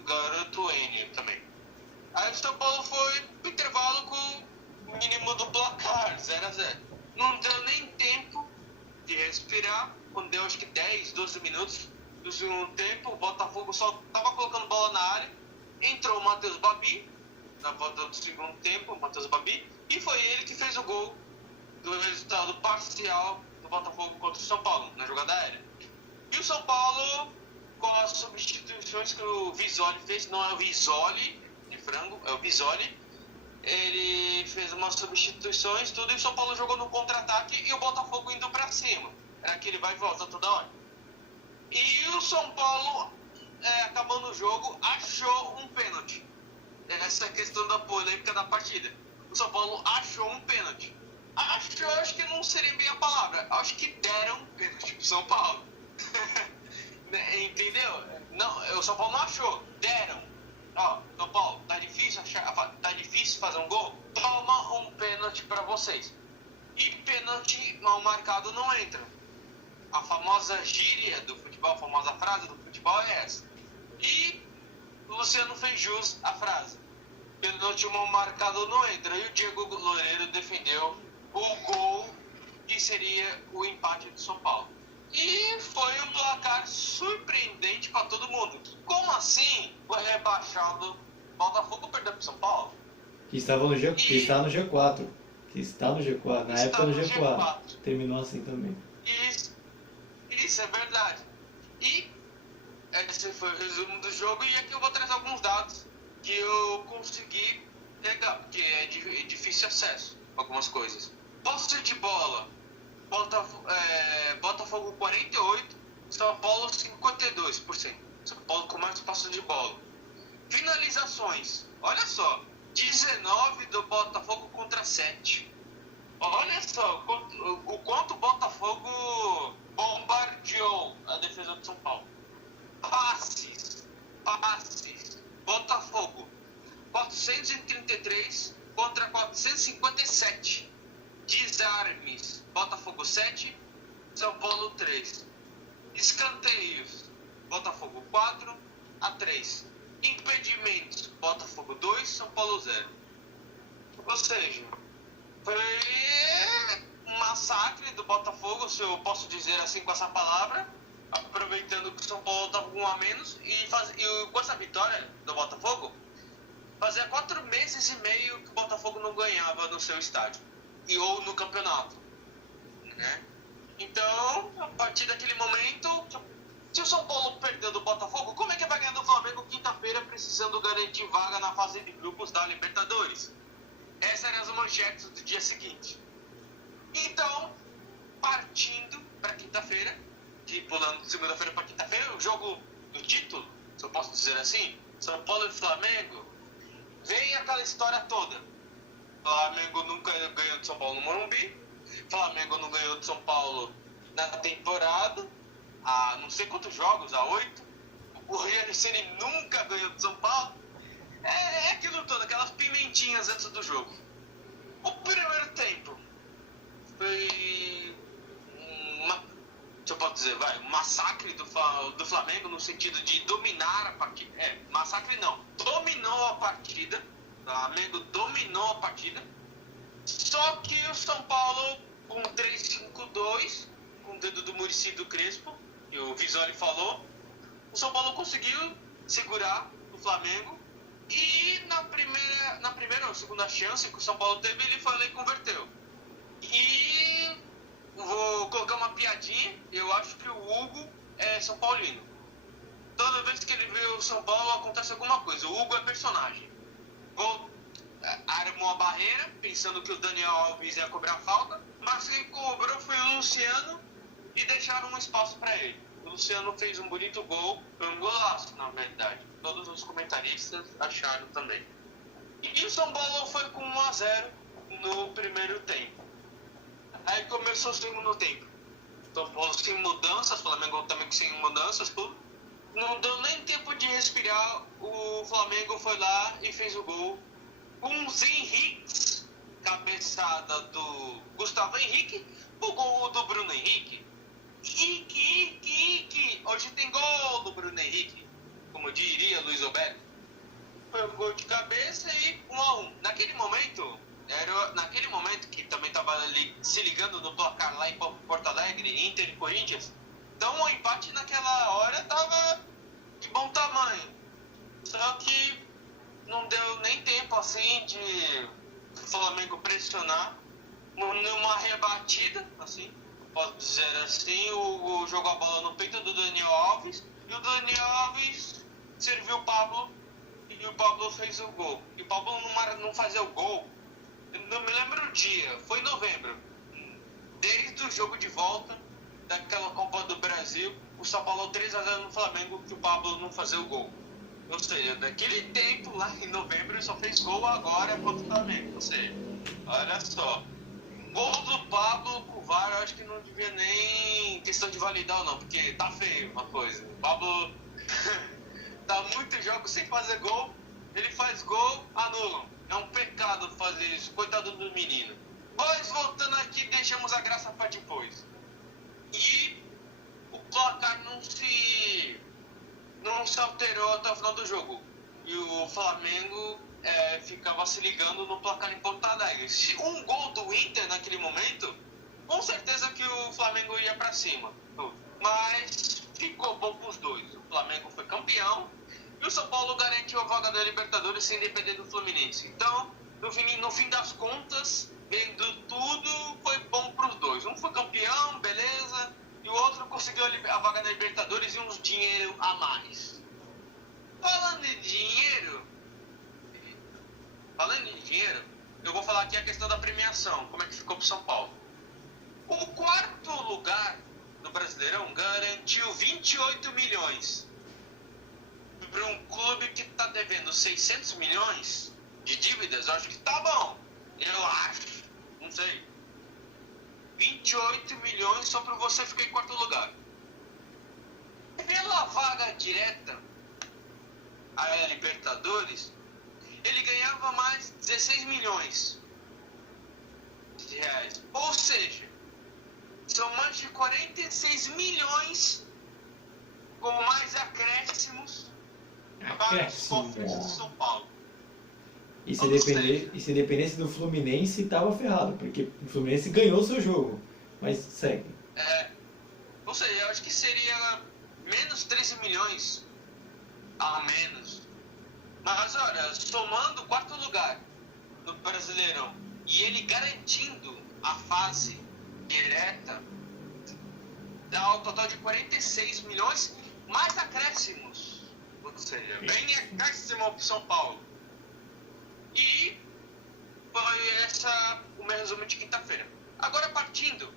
O garoto Enio também. Aí o São Paulo foi pro intervalo com o mínimo do placar, 0-0. Não deu nem tempo de respirar. Quando deu acho que 10, 12 minutos do segundo tempo, o Botafogo só tava colocando bola na área. Entrou o Matheus Babi, na volta do segundo tempo, o Matheus Babi, e foi ele que fez o gol do resultado parcial do Botafogo contra o São Paulo, na jogada aérea. E o São Paulo, com as substituições que o Visoli fez, não é o Risoli de frango, é o Visoli, ele fez umas substituições, tudo, e o São Paulo jogou no contra-ataque e o Botafogo indo pra cima. Era que ele vai e volta toda hora. E o São Paulo, acabando o jogo, achou um pênalti. Essa é a questão da polêmica da partida. O São Paulo achou um pênalti. Achou, acho que não seria bem a palavra. Acho que deram um pênalti pro São Paulo. Entendeu? Não, o São Paulo não achou, deram. Ó, São Paulo, tá difícil fazer um gol? Toma um pênalti pra vocês. E pênalti mal marcado não entra. A famosa gíria do futebol, a famosa frase do futebol é essa. E o Luciano fez jus à frase. Pênalti mal marcado não entra. E o Diego Loureiro defendeu o gol que seria o empate do São Paulo. E foi um placar surpreendente para todo mundo. Como assim foi rebaixado? Botafogo perdeu para São Paulo? Que está no G4. Na época no G4. Terminou assim também. Isso é verdade. E esse foi o resumo do jogo. E aqui eu vou trazer alguns dados que eu consegui pegar, porque é difícil acesso a algumas coisas. Posse de bola. Botafogo 48%, São Paulo 52%. São Paulo com mais posse de bola. Finalizações, olha só, 19 do Botafogo contra 7. Olha só o quanto o Botafogo bombardeou a defesa do São Paulo. Passes. Botafogo 433 contra 457. Desarmes, Botafogo 7, São Paulo 3. Escanteios, Botafogo 4-3. Impedimentos, Botafogo 2, São Paulo 0. Ou seja, foi um massacre do Botafogo, se eu posso dizer assim com essa palavra, aproveitando que o São Paulo estava com um a menos, e com essa vitória do Botafogo, fazia 4 meses e meio que o Botafogo não ganhava no seu estádio, ou no campeonato, né? Então, a partir daquele momento, se o São Paulo perdeu do Botafogo, como é que vai ganhar do Flamengo quinta-feira precisando garantir vaga na fase de grupos da Libertadores? Essas eram as manchetes do dia seguinte. Então, partindo para quinta-feira, pulando de segunda-feira para quinta-feira, o jogo do título, se eu posso dizer assim, São Paulo e Flamengo, vem aquela história toda. Flamengo nunca ganhou de São Paulo no Morumbi, Flamengo não ganhou de São Paulo na temporada, há não sei quantos jogos, há 8. O Rogério Ceni nunca ganhou de São Paulo. É aquilo todo, aquelas pimentinhas antes do jogo. O primeiro tempo foi se eu posso dizer, um massacre do Flamengo no sentido de dominar a partida. Massacre não, dominou a partida. O Flamengo dominou a partida. Só que o São Paulo, com 3-5-2, com o dedo do Muricy e do Crespo, que o Visoli falou, o São Paulo conseguiu segurar o Flamengo. E na primeira ou segunda chance que o São Paulo teve, ele foi lá e converteu. E vou colocar uma piadinha, eu acho que o Hugo é São Paulino. Toda vez que ele vê o São Paulo acontece alguma coisa. O Hugo é personagem. Armou a barreira, pensando que o Daniel Alves ia cobrar falta, mas quem cobrou foi o Luciano e deixaram um espaço para ele. O Luciano fez um bonito gol, foi um golaço, na verdade. Todos os comentaristas acharam também. E o São Paulo foi com 1-0 no primeiro tempo. Aí começou o segundo tempo. São Paulo sem mudanças, Flamengo também sem mudanças, tudo. Não deu nem tempo de respirar, o Flamengo foi lá e fez o gol. Com os Henriques, cabeçada do Gustavo Henrique, o gol do Bruno Henrique. Henrique. Hoje tem gol do Bruno Henrique, como diria Luiz Alberto. Foi um gol de cabeça e 1-1. Naquele momento que também estava se ligando no placar lá em Porto Alegre, Inter e Corinthians, então o empate naquela hora estava de bom tamanho. Só que não deu nem tempo assim de o Flamengo pressionar. Numa rebatida, assim, posso dizer assim, o jogou a bola no peito do Daniel Alves e o Daniel Alves serviu o Pablo e o Pablo fez o gol. E o Pablo não fazia o gol, eu não me lembro o dia, foi em novembro. Desde o jogo de volta daquela Copa do Brasil, o São Paulo 3-0 no Flamengo, que o Pablo não fazia o gol. Ou seja, naquele tempo lá em novembro ele só fez gol agora contra o Flamengo. Ou seja, olha só. Gol do Pablo com o VAR, eu acho que não devia nem questão de validar ou não, porque tá feio uma coisa. O Pablo tá muitos jogos sem fazer gol, ele faz gol, anulam. É um pecado fazer isso, coitado do menino. Mas voltando aqui, deixamos a graça para depois. E o placar não se alterou até o final do jogo. E o Flamengo ficava se ligando no placar em Porto Alegre. Se um gol do Inter naquele momento, com certeza que o Flamengo ia para cima. Mas ficou bom para os dois. O Flamengo foi campeão e o São Paulo garantiu a vaga da Libertadores sem depender do Fluminense. Então, no fim das contas, vendo tudo, foi bom para os dois. Um foi campeão, beleza, e o outro conseguiu a vaga da Libertadores e uns dinheiro a mais. Falando em dinheiro, eu vou falar aqui a questão da premiação, como é que ficou para o São Paulo. O 4º lugar do Brasileirão garantiu 28 milhões para um clube que está devendo 600 milhões de dívidas. Eu acho que tá bom, eu acho, não sei. 28 milhões só para você ficar em 4º lugar. Pela vaga direta à Libertadores, ele ganhava mais 16 milhões de reais. Ou seja, são mais de 46 milhões com mais acréscimos para os cofres de São Paulo. E se dependesse do Fluminense, tava ferrado, porque o Fluminense ganhou o seu jogo. Mas segue. Não sei, eu acho que seria menos 13 milhões a menos. Mas olha, somando o 4º lugar do Brasileirão e ele garantindo a fase direta, dá um total de 46 milhões mais acréscimos. Ou seja, bem acréscimo para São Paulo. E foi o meu resumo de quinta-feira. Agora partindo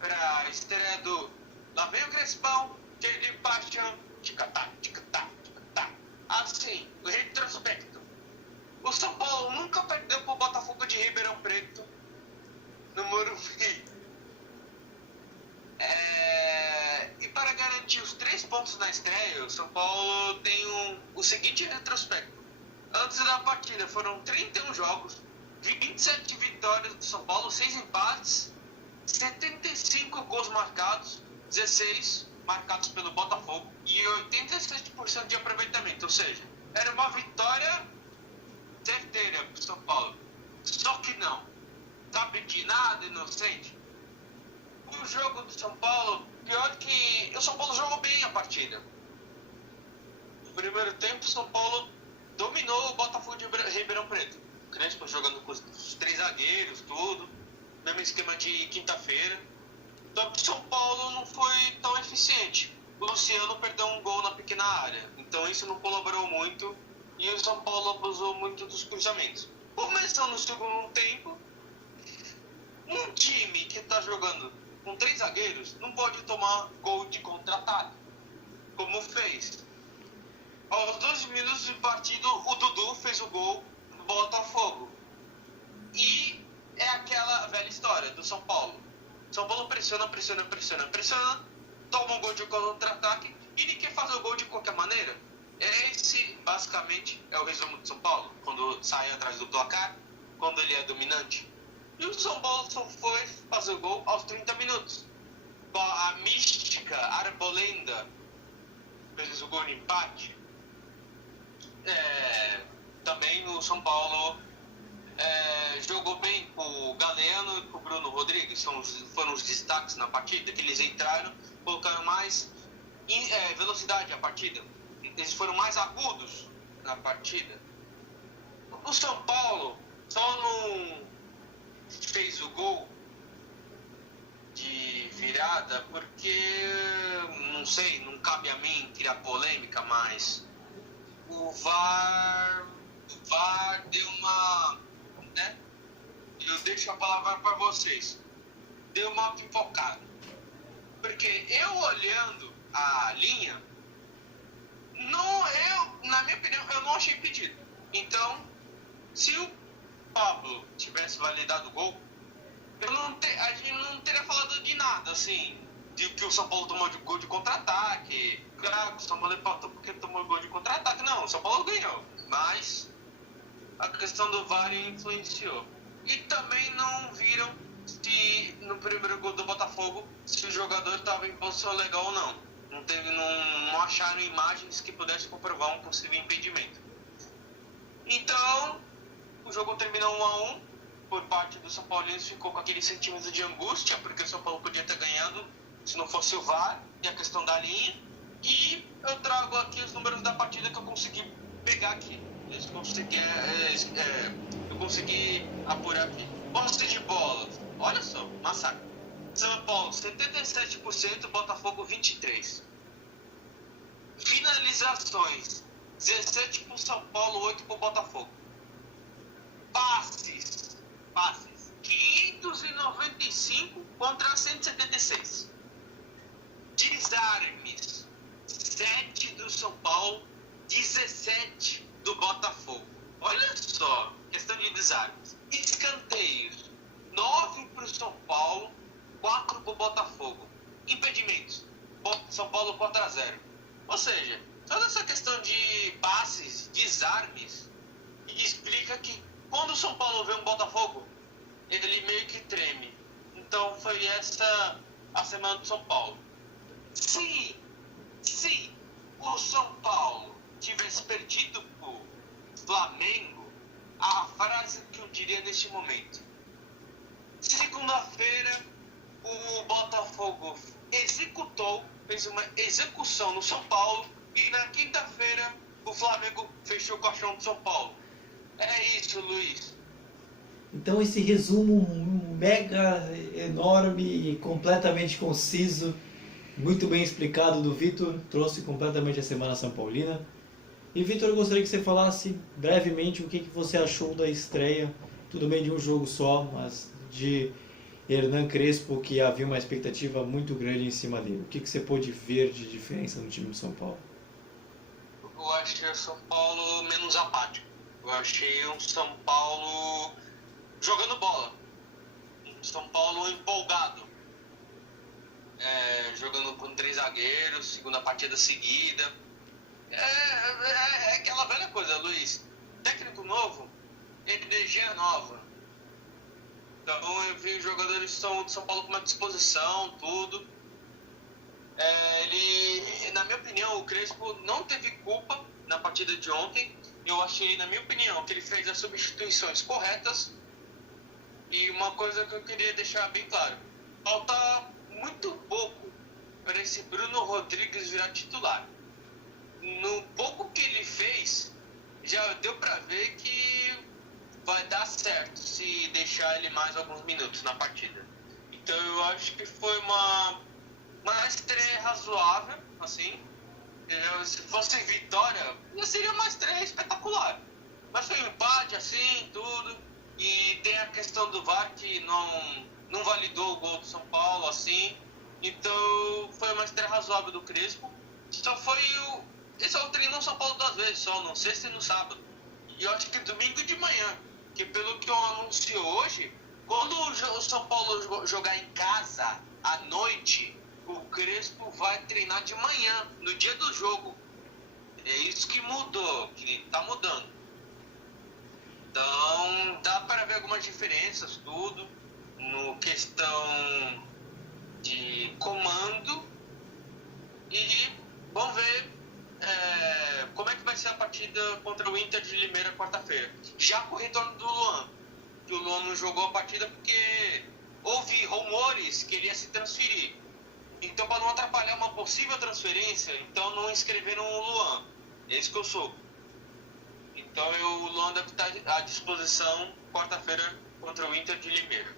para a estreia do Lá vem o Crespão, cheio de paixão, ticatá, ticatá, ticatá. Assim, o retrospecto. O São Paulo nunca perdeu pro Botafogo de Ribeirão Preto no Morumbi. E para garantir os 3 pontos na estreia, o São Paulo tem o seguinte retrospecto. Antes da partida foram 31 jogos, 27 vitórias do São Paulo, 6 empates, 75 gols marcados, 16 marcados pelo Botafogo e 87% de aproveitamento. Ou seja, era uma vitória certeira pro São Paulo. Só que não. Sabe de nada, inocente? O jogo do São Paulo, pior que o São Paulo jogou bem a partida. No primeiro tempo, o São Paulo dominou o Botafogo de Ribeirão Preto. O Crespo jogando com os 3 zagueiros, tudo. Mesmo esquema de quinta-feira. Só que o São Paulo não foi tão eficiente. O Luciano perdeu um gol na pequena área. Então isso não colaborou muito. E o São Paulo abusou muito dos cruzamentos. Começando no segundo tempo, um time que está jogando com 3 zagueiros não pode tomar gol de contra-ataque, como fez. Aos 12 minutos de partida, o Dudu fez o gol do Botafogo. E é aquela velha história do São Paulo. São Paulo pressiona, toma um gol de contra-ataque e ninguém faz o gol de qualquer maneira. Esse, basicamente, é o resumo do São Paulo, quando sai atrás do placar, quando ele é dominante. E o São Paulo só foi fazer o gol aos 30 minutos. A mística, a Arbolenda, fez o gol de empate. Também o São Paulo jogou bem com o Galeno e com o Bruno Rodrigues, foram os destaques na partida, que eles entraram, colocaram mais velocidade na partida. Eles foram mais agudos na partida. O São Paulo só não fez o gol de virada porque, não sei, não cabe a mim criar polêmica, mas o VAR deu uma, né? Eu deixo a palavra para vocês. Deu uma pipocada. Porque eu olhando a linha, na minha opinião, eu não achei impedido. Então, se o Pablo tivesse validado o gol, a gente não teria falado de nada, assim, de que o São Paulo tomou de gol de contra-ataque. Claro, o São Paulo empatou porque tomou gol de contra-ataque. Não, o São Paulo ganhou. Mas a questão do VAR influenciou. E também não viram se no primeiro gol do Botafogo se o jogador estava em posição legal ou não. Não acharam imagens que pudessem comprovar um possível impedimento. Então, o jogo terminou 1-1. Por parte do São Paulo, ficou com aquele sentimento de angústia, porque o São Paulo podia ter ganhado se não fosse o VAR e a questão da linha. E eu trago aqui os números da partida que eu consegui pegar aqui. Eu consegui apurar aqui. Posse de bola, olha só, massacre. São Paulo 77%, Botafogo 23%. Finalizações 17 para o São Paulo, 8 para o Botafogo. Passes 595 contra 176. Desarmes 7 do São Paulo, 17 do Botafogo. Olha só, questão de desarmes. Escanteios 9 para o São Paulo, 4 para o Botafogo. Impedimentos, São Paulo 4-0. Ou seja, toda essa questão de passes, desarmes, explica que quando o São Paulo vê um Botafogo, ele meio que treme. Então foi essa a semana do São Paulo. Se o São Paulo tivesse perdido pro Flamengo, a frase que eu diria neste momento. Segunda-feira, o Botafogo fez uma execução no São Paulo, e na quinta-feira o Flamengo fechou o caixão do São Paulo. É isso, Luiz. Então esse resumo mega enorme e completamente conciso, muito bem explicado do Vitor, trouxe completamente a Semana São Paulina. E Vitor, eu gostaria que você falasse brevemente o que você achou da estreia, tudo bem de um jogo só, mas de Hernan Crespo, que havia uma expectativa muito grande em cima dele. O que você pôde ver de diferença no time do São Paulo? Eu achei o São Paulo menos apático. Eu achei um São Paulo jogando bola. Um São Paulo empolgado. Jogando com 3 zagueiros, segunda partida seguida. É aquela velha coisa, Luiz. Técnico novo, energia nova. Então eu vi os jogadores de São Paulo com uma disposição, tudo. Na minha opinião, o Crespo não teve culpa na partida de ontem. Eu achei, na minha opinião, que ele fez as substituições corretas. E uma coisa que eu queria deixar bem claro: falta muito pouco para esse Bruno Rodrigues virar titular. No pouco que ele fez, já deu para ver que vai dar certo se deixar ele mais alguns minutos na partida. Então eu acho que foi uma estreia razoável, assim. Se fosse vitória, seria uma estreia espetacular. Mas foi um empate, assim, tudo. E tem a questão do VAR, que não validou o gol do São Paulo, assim. Então foi uma estreia razoável do Crespo. Ele só treinou São Paulo 2 vezes, só no sexta e no sábado. E eu acho que domingo de manhã, que pelo que eu anuncio hoje, quando o São Paulo jogar em casa à noite, o Crespo vai treinar de manhã, no dia do jogo. É isso que mudou, que tá mudando. Então, dá para ver algumas diferenças, tudo, no questão de comando. E vamos ver como é que vai ser a partida contra o Inter de Limeira quarta-feira. Já com o retorno do Luan, que o Luan não jogou a partida porque houve rumores que ele ia se transferir. Então, para não atrapalhar uma possível transferência, então não inscreveram o Luan. É isso que eu soube. Então o Luan deve estar à disposição quarta-feira contra o Inter de Limeira.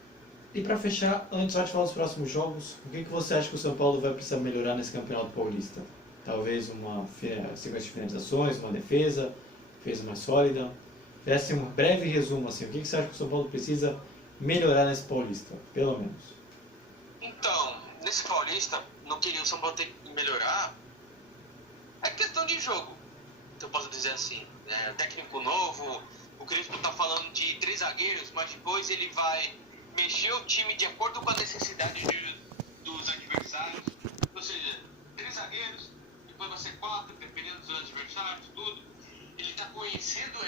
E para fechar, antes só de falar dos próximos jogos, o que você acha que o São Paulo vai precisar melhorar nesse Campeonato Paulista? Talvez uma sequência de finalizações, uma defesa mais sólida? Fizesse um breve resumo, assim, o que você acha que o São Paulo precisa melhorar nesse Paulista, pelo menos? Então, nesse Paulista, no que o São Paulo tem que melhorar, é questão de jogo, se eu posso dizer assim. Técnico novo, o Crespo está falando de 3 zagueiros, mas depois ele vai mexer o time de acordo com a necessidade dos adversários. Ou seja, 3 zagueiros, depois vai ser 4, dependendo dos adversários, tudo. Ele está conhecendo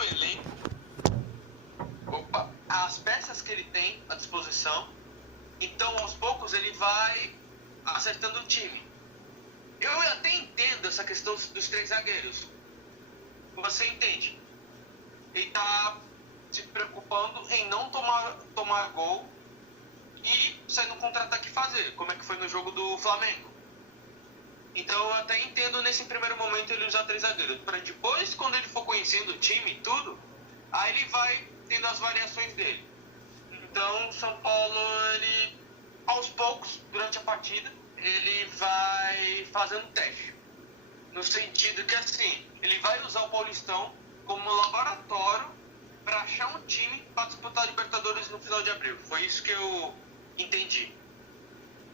o elenco, as peças que ele tem à disposição. Então, aos poucos, ele vai acertando o time. Eu até entendo essa questão dos 3 zagueiros. Você entende? Ele está se preocupando em não tomar gol e sair no contra-ataque e fazer, como é que foi no jogo do Flamengo. Então eu até entendo nesse primeiro momento ele usar 3 zagueiros, para depois, quando ele for conhecendo o time e tudo, aí ele vai tendo as variações dele. Então o São Paulo, ele, aos poucos, durante a partida, ele vai fazendo teste. No sentido que, assim, ele vai usar o Paulistão como laboratório para achar um time para disputar a Libertadores no final de abril. Foi isso que eu entendi.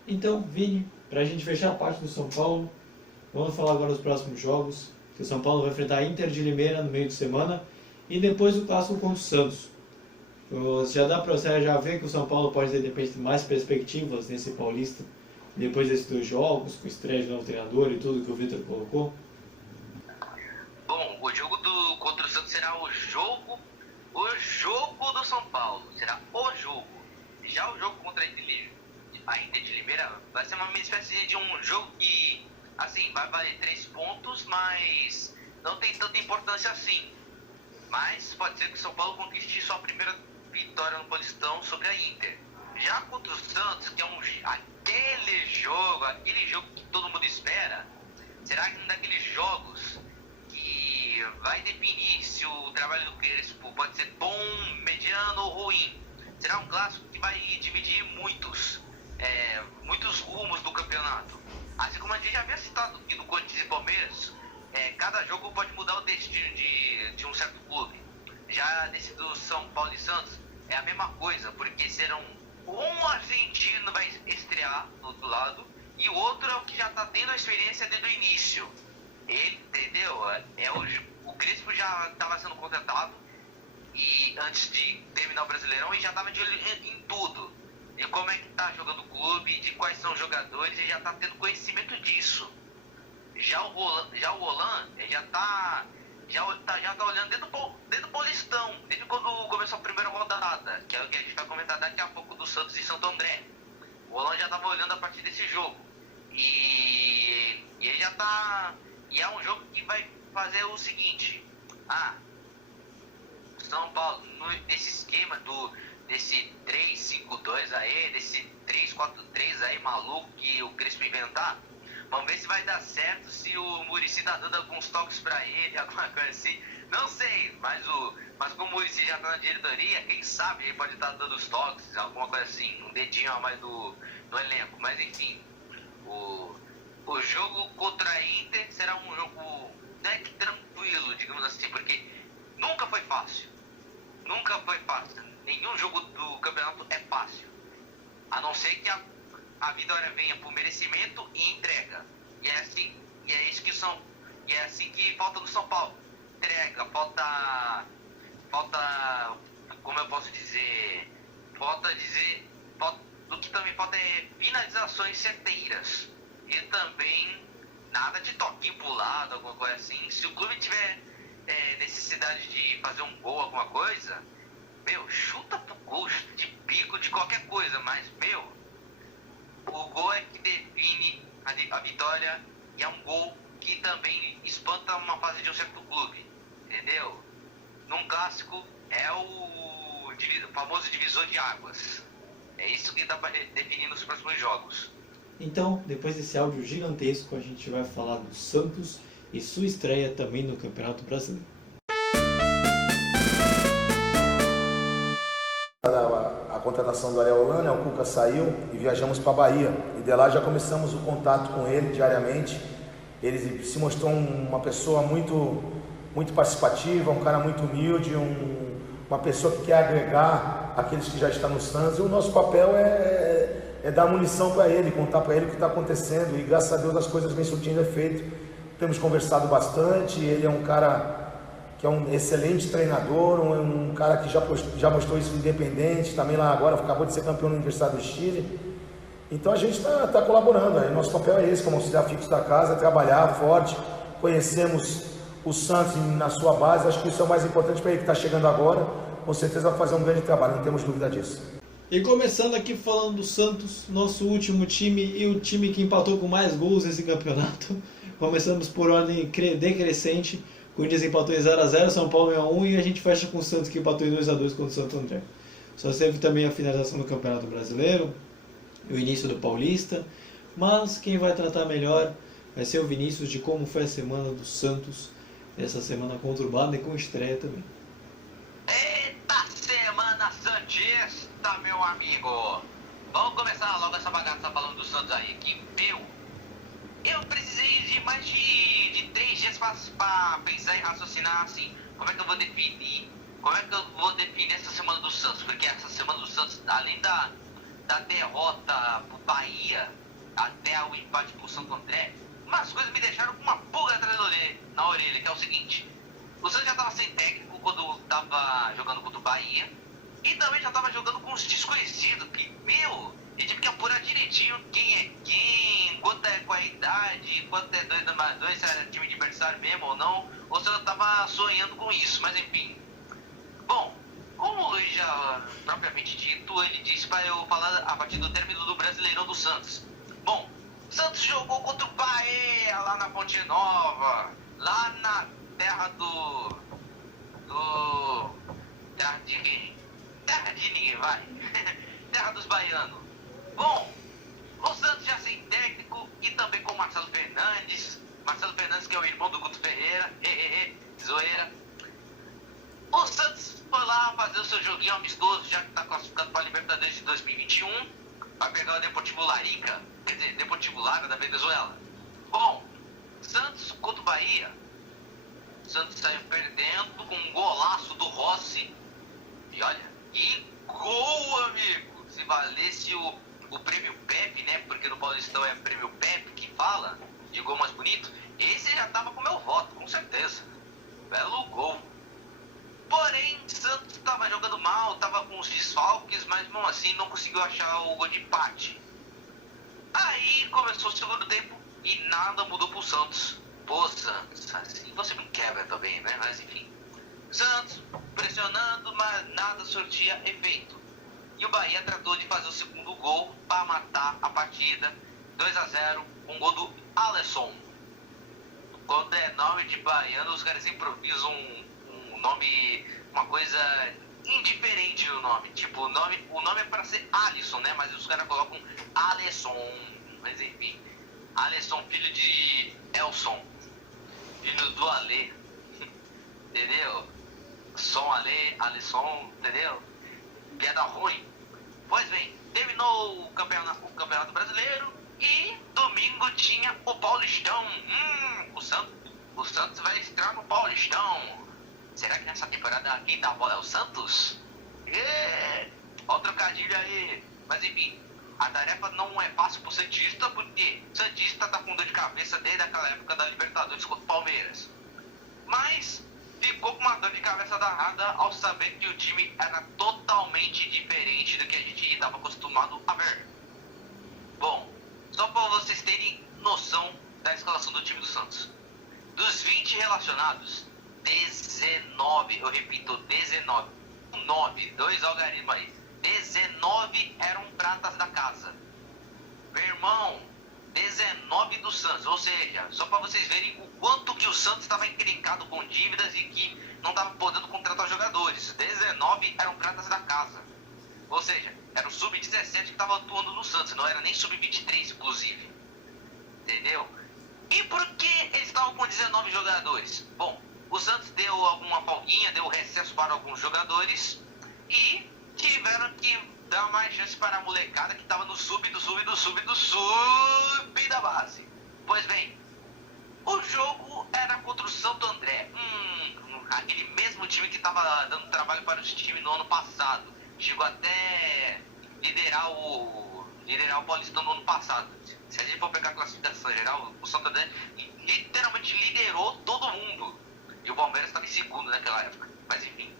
Então, Vini, para a gente fechar a parte do São Paulo, vamos falar agora dos próximos jogos. Que o São Paulo vai enfrentar a Inter de Limeira no meio de semana e depois o clássico contra o Santos. Já dá para você já ver que o São Paulo pode ter, de repente, mais perspectivas nesse Paulista, depois desses 2 jogos, com estreia de novo treinador e tudo que o Vitor colocou? Bom, o jogo contra o Santos será o jogo do São Paulo. Será o jogo. Já o jogo contra a Inter de Limeira vai ser uma espécie de um jogo que, assim, vai valer 3 pontos, mas não tem tanta importância assim. mas pode ser que o São Paulo conquiste sua primeira vitória no Paulistão sobre a Inter. Já contra o Santos, que é aquele jogo que todo mundo espera, será que um daqueles jogos que vai definir se o trabalho do Crespo pode ser bom, mediano ou ruim? Será um clássico que vai dividir muitos rumos do campeonato. Assim como a gente já havia citado aqui no Corinthians e Palmeiras, cada jogo pode mudar o destino de um certo clube. Já nesse do São Paulo e Santos, é a mesma coisa, porque serão um argentino vai estrear do outro lado e o outro é o que já está tendo a experiência desde o início. Ele, entendeu? O Crespo já estava sendo contratado e antes de terminar o Brasileirão e já estava de olho em tudo. E como é que está jogando o clube, de quais são os jogadores, e já está tendo conhecimento disso. Já o Roland já tá olhando dentro do Paulistão, desde quando começou a primeira rodada, que é o que a gente vai comentar daqui a pouco do Santos e Santo André. O Roland já estava olhando a partir desse jogo. E ele já tá. E é um jogo que vai fazer o seguinte. São Paulo, nesse esquema desse 3-5-2 aí, desse 3-4-3 aí maluco que o Crespo inventar, vamos ver se vai dar certo, se o Muricy tá dando alguns toques pra ele, alguma coisa assim. Não sei, mas como o Muricy já tá na diretoria, quem sabe ele pode estar dando os toques, alguma coisa assim, um dedinho a mais do elenco. Mas enfim, o jogo contra a Inter será um jogo tranquilo, digamos assim, porque nunca foi fácil. Nunca foi fácil. Nenhum jogo do campeonato é fácil. A não ser que a vitória venha por merecimento e entrega. E é assim que falta no São Paulo. Entrega, falta, como eu posso dizer, o que também falta é finalizações certeiras. E também nada de toquinho pro lado, alguma coisa assim. Se o clube tiver necessidade de fazer um gol, alguma coisa, chuta pro gol, de bico, de qualquer coisa, mas, o gol é que define a vitória e é um gol que também espanta uma fase de um certo clube, entendeu? Num clássico é o famoso divisor de águas. É isso que dá para definir nos próximos jogos. Então, depois desse áudio gigantesco, a gente vai falar do Santos e sua estreia também no Campeonato Brasileiro. A contratação do Ariel Holan, o Cuca saiu e viajamos para a Bahia. E de lá já começamos o contato com ele diariamente. Ele se mostrou uma pessoa muito participativa, um cara muito humilde, uma pessoa que quer agregar aqueles que já estão no Santos. E o nosso papel é dar munição para ele, contar para ele o que está acontecendo. E graças a Deus as coisas vêm surtindo efeito. Temos conversado bastante. Ele é um cara que é um excelente treinador, um cara que já mostrou isso independente, também lá agora acabou de ser campeão na Universidade do Chile. Então a gente está colaborando, aí. Nosso papel é esse, como auxiliar fixo da casa, trabalhar forte. Conhecemos o Santos na sua base, acho que isso é o mais importante para ele que está chegando agora, com certeza vai fazer um grande trabalho, não temos dúvida disso. E começando aqui falando do Santos, nosso último time e o time que empatou com mais gols nesse campeonato. Começamos por ordem decrescente. O Corinthians empatou em 0x0, São Paulo em 1x1 e a gente fecha com o Santos que empatou em 2x2 contra o Santo André. Só teve também a finalização do Campeonato Brasileiro, o início do Paulista, mas quem vai tratar melhor vai ser o Vinícius de como foi a semana do Santos, essa semana conturbada e com estreia também. Eita semana santista, meu amigo! Vamos começar logo essa bagaça falando do Santos aí, que eu precisei de mais de 3 dias para pensar e raciocinar assim, como é que eu vou definir essa semana do Santos, porque essa semana do Santos, além da derrota pro Bahia, até o empate pro Santo André, umas coisas me deixaram com uma pulga atrás na orelha, que é o seguinte: o Santos já estava sem técnico quando estava jogando contra o Bahia, e também já estava jogando com os desconhecidos, que, a gente tem que apurar direitinho quem é quem, quanto é com a idade, quanto é 2+2, se era time de adversário mesmo ou não, ou se eu estava sonhando com isso, mas enfim. Bom, como o Luiz já propriamente dito, ele disse para eu falar a partir do término do Brasileirão do Santos. Bom, Santos jogou contra o Bahia lá na Fonte Nova, lá na terra do Terra de quem? Terra de ninguém, vai. Terra dos baianos. Bom, o Santos já sem técnico e também com o Marcelo Fernandes. Marcelo Fernandes, que é o irmão do Guto Ferreira. Zoeira. O Santos foi lá fazer o seu joguinho amistoso, já que está classificado para a Libertadores de 2021. Vai pegar o Deportivo Larica, quer dizer, Deportivo Lara da Venezuela. Bom, Santos contra o Bahia. O Santos saiu perdendo com um golaço do Rossi. E olha, que gol, amigo! Se valesse o prêmio Pepe, né? Porque no Paulistão é prêmio Pepe que fala, de gol mais bonito. Esse já tava com meu voto, com certeza. Belo gol. Porém, Santos estava jogando mal, estava com os desfalques, mas mesmo assim não conseguiu achar o gol de empate. Aí começou o segundo tempo e nada mudou pro Santos. Pô, Santos, assim você me quebra também, né? Mas enfim. Santos pressionando, mas nada surtia efeito. E o Bahia tratou de fazer o segundo gol para matar a partida. 2-0, um gol do Alisson. Quando é nome de baiano, os caras improvisam um nome, uma coisa indiferente no nome. Tipo, o nome é para ser Alisson, né? Mas os caras colocam Alisson. Mas enfim, Alisson, filho de Elson, filho do Ale. Entendeu? Som Ale, Alisson, entendeu? Piada ruim. Pois bem, terminou o campeonato brasileiro e domingo tinha o Paulistão. O Santos vai estrear no Paulistão. Será que nessa temporada quem dá a bola é o Santos? Olha o trocadilho aí. Mas enfim, a tarefa não é fácil pro Santista, porque o Santista tá com dor de cabeça desde aquela época da Libertadores contra o Palmeiras. Mas ficou com uma dor de cabeça danada ao saber que o time era totalmente diferente do que a gente estava acostumado a ver. Bom, só para vocês terem noção da escalação do time do Santos. Dos 20 relacionados, 19, eu repito, 19, 2 algarismos aí, 19 eram pratas da casa. Meu irmão, 19 do Santos, ou seja, só para vocês verem o quanto que o Santos estava encrencado com dívidas e que não estava podendo contratar jogadores. 19 eram pratas da casa, ou seja, era o sub-17 que estava atuando no Santos, não era nem sub-23 inclusive, entendeu? E por que eles estavam com 19 jogadores? Bom, o Santos deu alguma folguinha, deu recesso para alguns jogadores e tiveram que dar mais chance para a molecada que estava no sub da base. Pois bem, o jogo era contra o Santo André, aquele mesmo time que estava dando trabalho para os times no ano passado. Chegou até liderar o Paulistão no ano passado. Se a gente for pegar a classificação geral, o Santo André literalmente liderou todo mundo. E o Palmeiras estava em segundo naquela época. Mas enfim.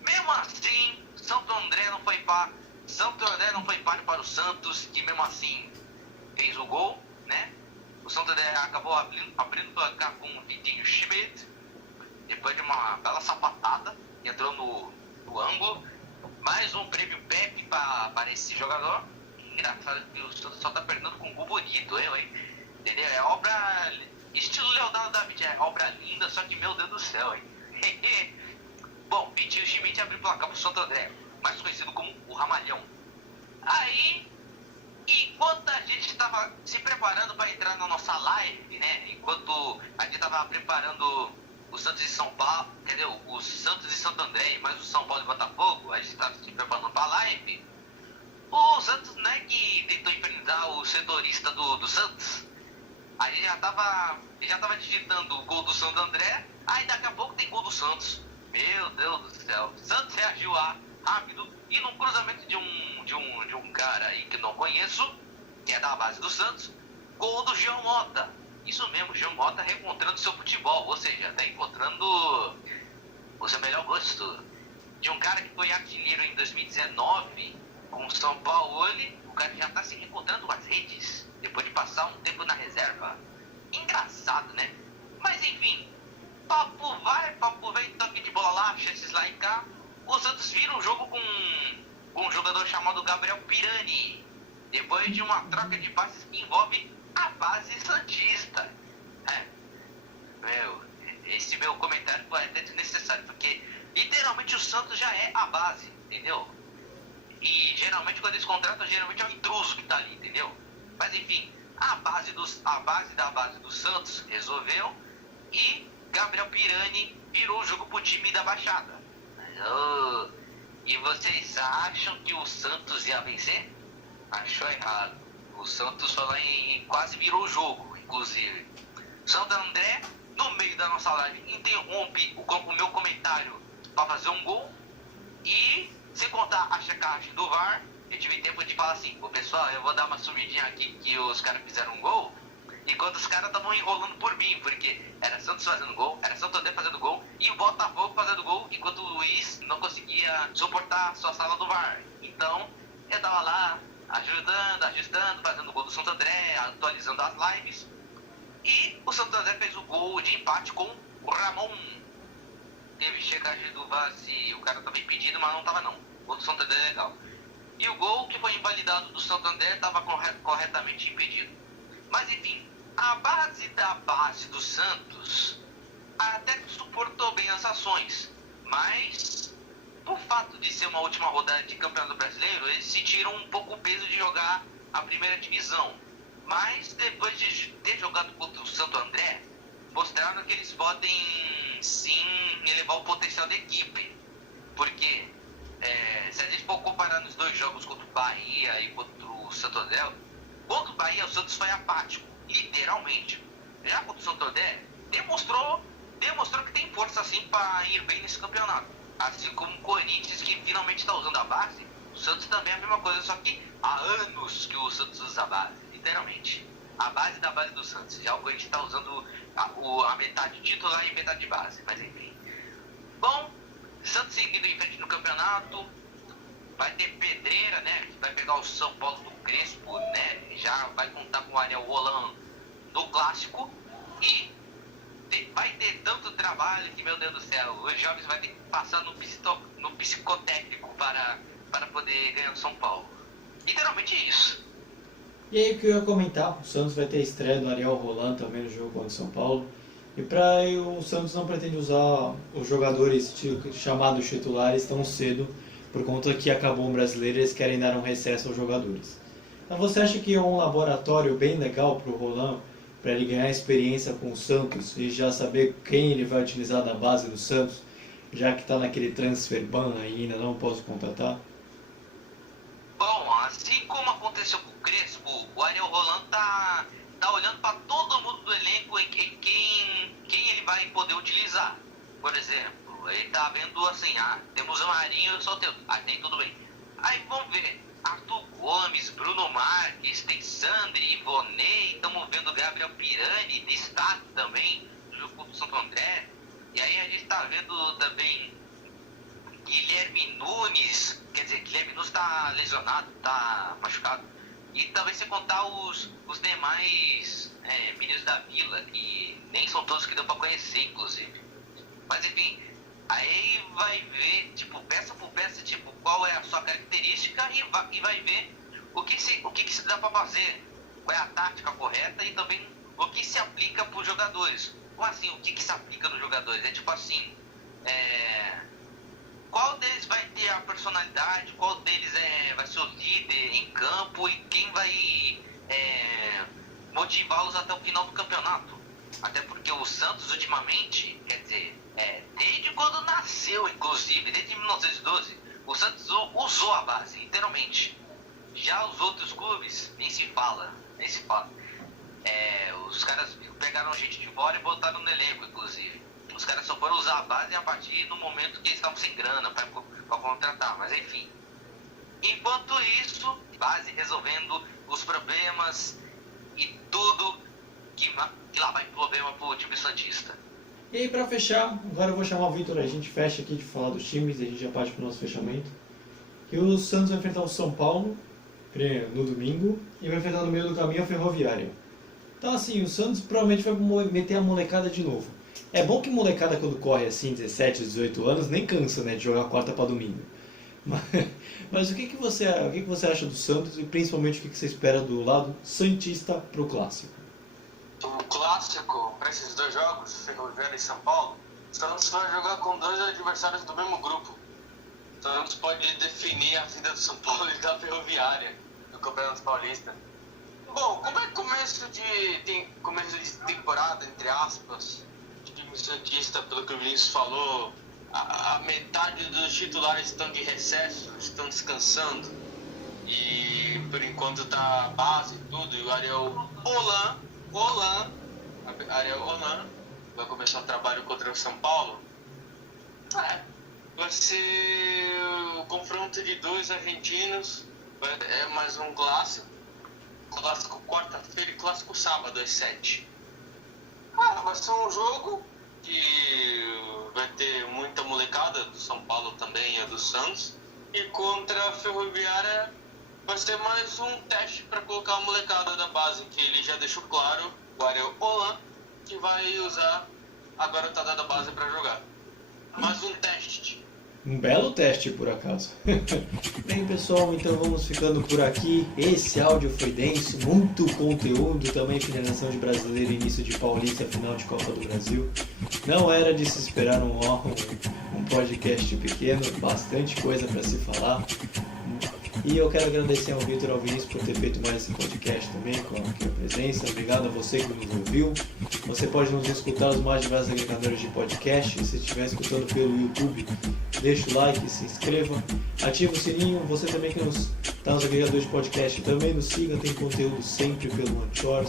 Mesmo assim, Santo André não foi páreo para o Santos, que mesmo assim fez o gol, né? O Santo André acabou abrindo o placar com o Vitinho Schmidt, depois de uma bela sapatada, entrou no ângulo. Mais um prêmio Pepe para esse jogador. Engraçado que o Santos só tá perdendo com um gol bonito, hein? Entendeu? É obra, estilo Leonardo da Vinci, é obra linda, só que meu Deus do céu, hein? Bom, Vitinho Schmidt abriu o placar pro Santo André, mais conhecido como o Ramalhão. Aí, enquanto a gente estava se preparando para entrar na nossa live, né? Enquanto a gente estava preparando o Santos e São Paulo, entendeu? O Santos e Santo André e mais o São Paulo e Botafogo, a gente estava se preparando para a live. O Santos, né, que tentou enfrentar o setorista do Santos, a gente já tava digitando o gol do Santo André, aí daqui a pouco tem gol do Santos. Meu Deus do céu, Santos reagiu rápido e num cruzamento de um cara aí que não conheço, que é da base do Santos, gol do Jean Mota. Isso mesmo, Jean Mota reencontrando seu futebol, ou seja, tá encontrando o seu melhor gosto. De um cara que foi artilheiro em 2019 com o São Paulo, o cara já tá se reencontrando com as redes, depois de passar um tempo na reserva. Engraçado, né? Mas enfim, papo vai, papo vem, toque de bola lá, chances lá e cá. O Santos vira um jogo com um jogador chamado Gabriel Pirani, depois de uma troca de passes que envolve a base santista. esse meu comentário foi até desnecessário, porque literalmente o Santos já é a base, entendeu? E geralmente quando eles contratam, geralmente é o intruso que tá ali, entendeu? Mas enfim, a base da base do Santos resolveu e Gabriel Pirani virou o jogo pro time da Baixada. E vocês acham que o Santos ia vencer? Achou errado. O Santos foi lá e quase virou o jogo, inclusive. Santo André, no meio da nossa live, interrompe o meu comentário para fazer um gol. E, sem contar a checagem do VAR, eu tive tempo de falar assim: ô pessoal, eu vou dar uma sumidinha aqui que os caras fizeram um gol. Enquanto os caras estavam enrolando por mim, porque era Santos fazendo gol, era Santo André fazendo gol e o Botafogo fazendo gol, enquanto o Luiz não conseguia suportar a sua sala do VAR. Então, eu tava lá ajustando, fazendo o gol do Santo André, atualizando as lives. E o Santo André fez o gol de empate com o Ramon. Teve checagem do VAR se o cara tava impedido, mas não tava não. O gol do Santo André é legal. E o gol que foi invalidado do Santo André estava corretamente impedido. Mas enfim, a base da base do Santos até suportou bem as ações, mas por fato de ser uma última rodada de Campeonato Brasileiro, eles sentiram um pouco o peso de jogar a primeira divisão. Mas depois de ter jogado contra o Santo André, mostraram que eles podem sim elevar o potencial da equipe. Porque se a gente for comparar nos dois jogos contra o Bahia e contra o Santo André, contra o Bahia o Santos foi apático, literalmente. Já contra o Santo André, demonstrou que tem força assim para ir bem nesse campeonato. Assim como o Corinthians, que finalmente está usando a base, o Santos também é a mesma coisa, só que há anos que o Santos usa a base, literalmente. A base da base do Santos. Já o Corinthians está usando a metade titular e metade de base, mas enfim. Bom, Santos seguindo em frente no campeonato. Vai ter pedreira, né? Vai pegar o São Paulo do Crespo, né? Já vai contar com o Ariel Roland no clássico. E vai ter tanto trabalho que, meu Deus do céu, os jovens vão ter que passar no psicotécnico para poder ganhar o São Paulo. Literalmente isso. E aí o que eu ia comentar, o Santos vai ter a estreia do Ariel Roland também no jogo contra o São Paulo. E o Santos não pretende usar os jogadores chamados titulares tão cedo, por conta que acabou o brasileiro e eles querem dar um recesso aos jogadores. Mas você acha que é um laboratório bem legal para o Roland, para ele ganhar experiência com o Santos e já saber quem ele vai utilizar da base do Santos, já que está naquele transfer ban aí, ainda não posso contratar? Bom, assim como aconteceu com o Crespo, o Ariel Roland tá olhando para todo mundo do elenco em quem ele vai poder utilizar. Por exemplo, ele tá vendo assim, temos o Marinho e o Soteldo, tem tudo bem. Aí vamos ver, Arthur Gomes, Bruno Marques, tem Sandri, Ivonei, estamos vendo Gabriel Pirani, destaque também, do jogo do Santo André. E aí a gente tá vendo também Guilherme Nunes, quer dizer, Guilherme Nunes tá lesionado, tá machucado. E também se contar os demais meninos da Vila, que nem são todos que deu pra conhecer, inclusive. Mas enfim, aí vai ver, tipo, peça por peça, tipo, qual é a sua característica e vai ver o que se dá pra fazer, qual é a tática correta e também o que se aplica pros jogadores. Como assim, o que se aplica nos jogadores? É tipo assim, qual deles vai ter a personalidade, qual deles vai ser o líder em campo e quem vai motivá-los até o final do campeonato. Até porque o Santos ultimamente, quer dizer, desde quando nasceu, inclusive, desde 1912, o Santos usou a base, literalmente. Já os outros clubes, nem se fala. Os caras pegaram gente de fora e botaram no elenco, inclusive. Os caras só foram usar a base a partir do momento que eles estavam sem grana para contratar, mas enfim. Enquanto isso, base resolvendo os problemas e tudo que lá vai problema pro time santista. E aí, para fechar, agora eu vou chamar o Vitor, a gente fecha aqui de falar dos times e a gente já parte pro nosso fechamento. E o Santos vai enfrentar o São Paulo no domingo e vai enfrentar no meio do caminho a Ferroviária. Então assim, o Santos provavelmente vai meter a molecada de novo. É bom que molecada quando corre assim, 17, 18 anos, nem cansa, né, de jogar quarta para domingo. Mas o que você acha do Santos e principalmente o que você espera do lado santista pro clássico? O clássico para esses dois jogos, Ferroviária e São Paulo, o Santos vai jogar com 2 adversários do mesmo grupo. O Santos pode definir a vida do São Paulo e da Ferroviária no Campeonato Paulista. Bom, como é começo de temporada, entre aspas, o time santista, pelo que o Vinícius falou, a metade dos titulares estão de recesso, estão descansando. E por enquanto tá a base e tudo, e o Ariel Holan vai começar o trabalho contra o São Paulo. Vai ser o confronto de 2 argentinos, é mais um clássico quarta-feira e clássico sábado às 7. Vai ser um jogo que vai ter muita molecada do São Paulo também e a do Santos, e contra a Ferroviária vai ser mais um teste para colocar a molecada da base, que ele já deixou claro, o Ariel Holan, que vai usar a garotada da base para jogar. Mais um teste. Um belo teste, por acaso. Bem, pessoal, então vamos ficando por aqui. Esse áudio foi denso, muito conteúdo, também finalização de Brasileiro, início de Paulista, final de Copa do Brasil. Não era de se esperar um podcast pequeno, bastante coisa para se falar. E eu quero agradecer ao Vitor e ao Vinícius por ter feito mais esse podcast também, com a presença. Obrigado a você que nos ouviu. Você pode nos escutar os mais diversos agregadores de podcast. Se estiver escutando pelo YouTube, deixa o like, se inscreva, ativa o sininho. Você também que está nos agregadores de podcast, também nos siga. Tem conteúdo sempre pelo Anchor,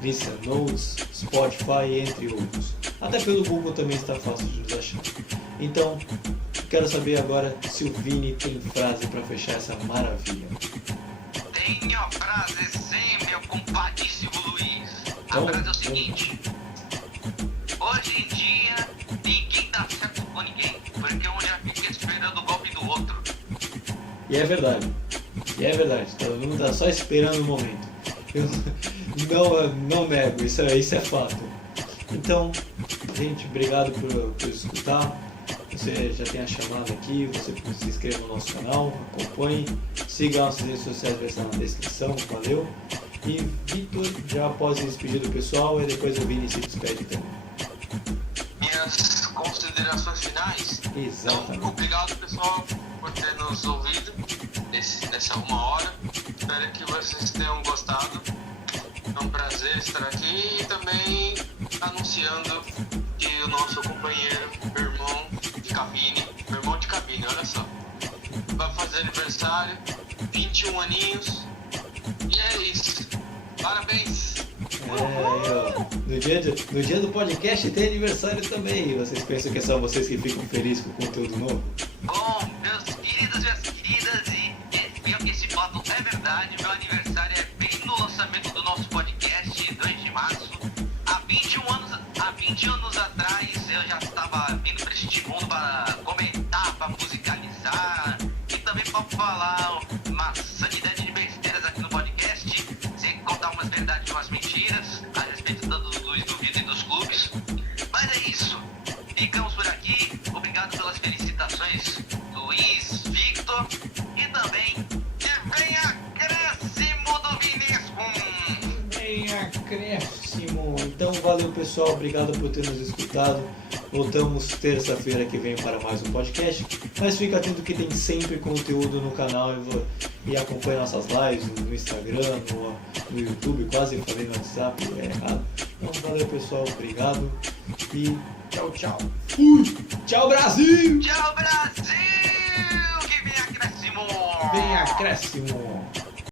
Listen Notes, Spotify, entre outros. Até pelo Google também está fácil de nos achar. Então, quero saber agora se o Vini tem frase para fechar essa maravilha. Tenho a frase sim, meu compadíssimo Luiz. A frase é o seguinte: hoje em dia, ninguém dá certo com ninguém, porque um já fica esperando o golpe do outro. E é verdade. Todo mundo está só esperando o momento. Eu não nego, isso é fato. Então, gente, obrigado por escutar. Você já tem a chamada aqui, você se inscreva no nosso canal, acompanhe, siga nossas redes sociais, vai estar na descrição, valeu. E Vitor, já pode se despedir do pessoal e depois o Vini se despede também. Minhas considerações finais? Exatamente. Então, obrigado pessoal por ter nos ouvido nessa 1 hora. Espero que vocês tenham gostado. É um prazer estar aqui e também anunciando que o nosso companheiro, meu irmão de cabine, olha só, vai fazer aniversário, 21 aninhos, e é isso. Parabéns! No dia do podcast tem aniversário também. Vocês pensam que é só vocês que ficam felizes com o conteúdo novo? Bom, meus queridos e minhas queridas, e pior que esse fato é verdade, meu aniversário é bem no lançamento do nosso podcast, 2 de março. Há 20 anos atrás eu já estava vindo para este mundo para comentar, para musicalizar e também para falar uma sanidade de besteiras aqui no podcast, sem contar umas verdades e umas mentiras a respeito tanto do Luiz do Vitor e dos clubes. Mas é isso, ficamos por aqui. Obrigado pelas felicitações, Luiz, Victor, e também que venha acréscimo do Vinícius. Bem acréscimo. Então valeu pessoal, obrigado por ter nos escutado. Voltamos terça-feira que vem para mais um podcast. Mas fica atento que tem sempre conteúdo no canal e acompanhe nossas lives no Instagram, no YouTube, quase falei no WhatsApp, é errado. Então valeu pessoal, obrigado e tchau. Fui! Tchau Brasil! Tchau, Brasil! Que venha acréscimo! Bem acréscimo!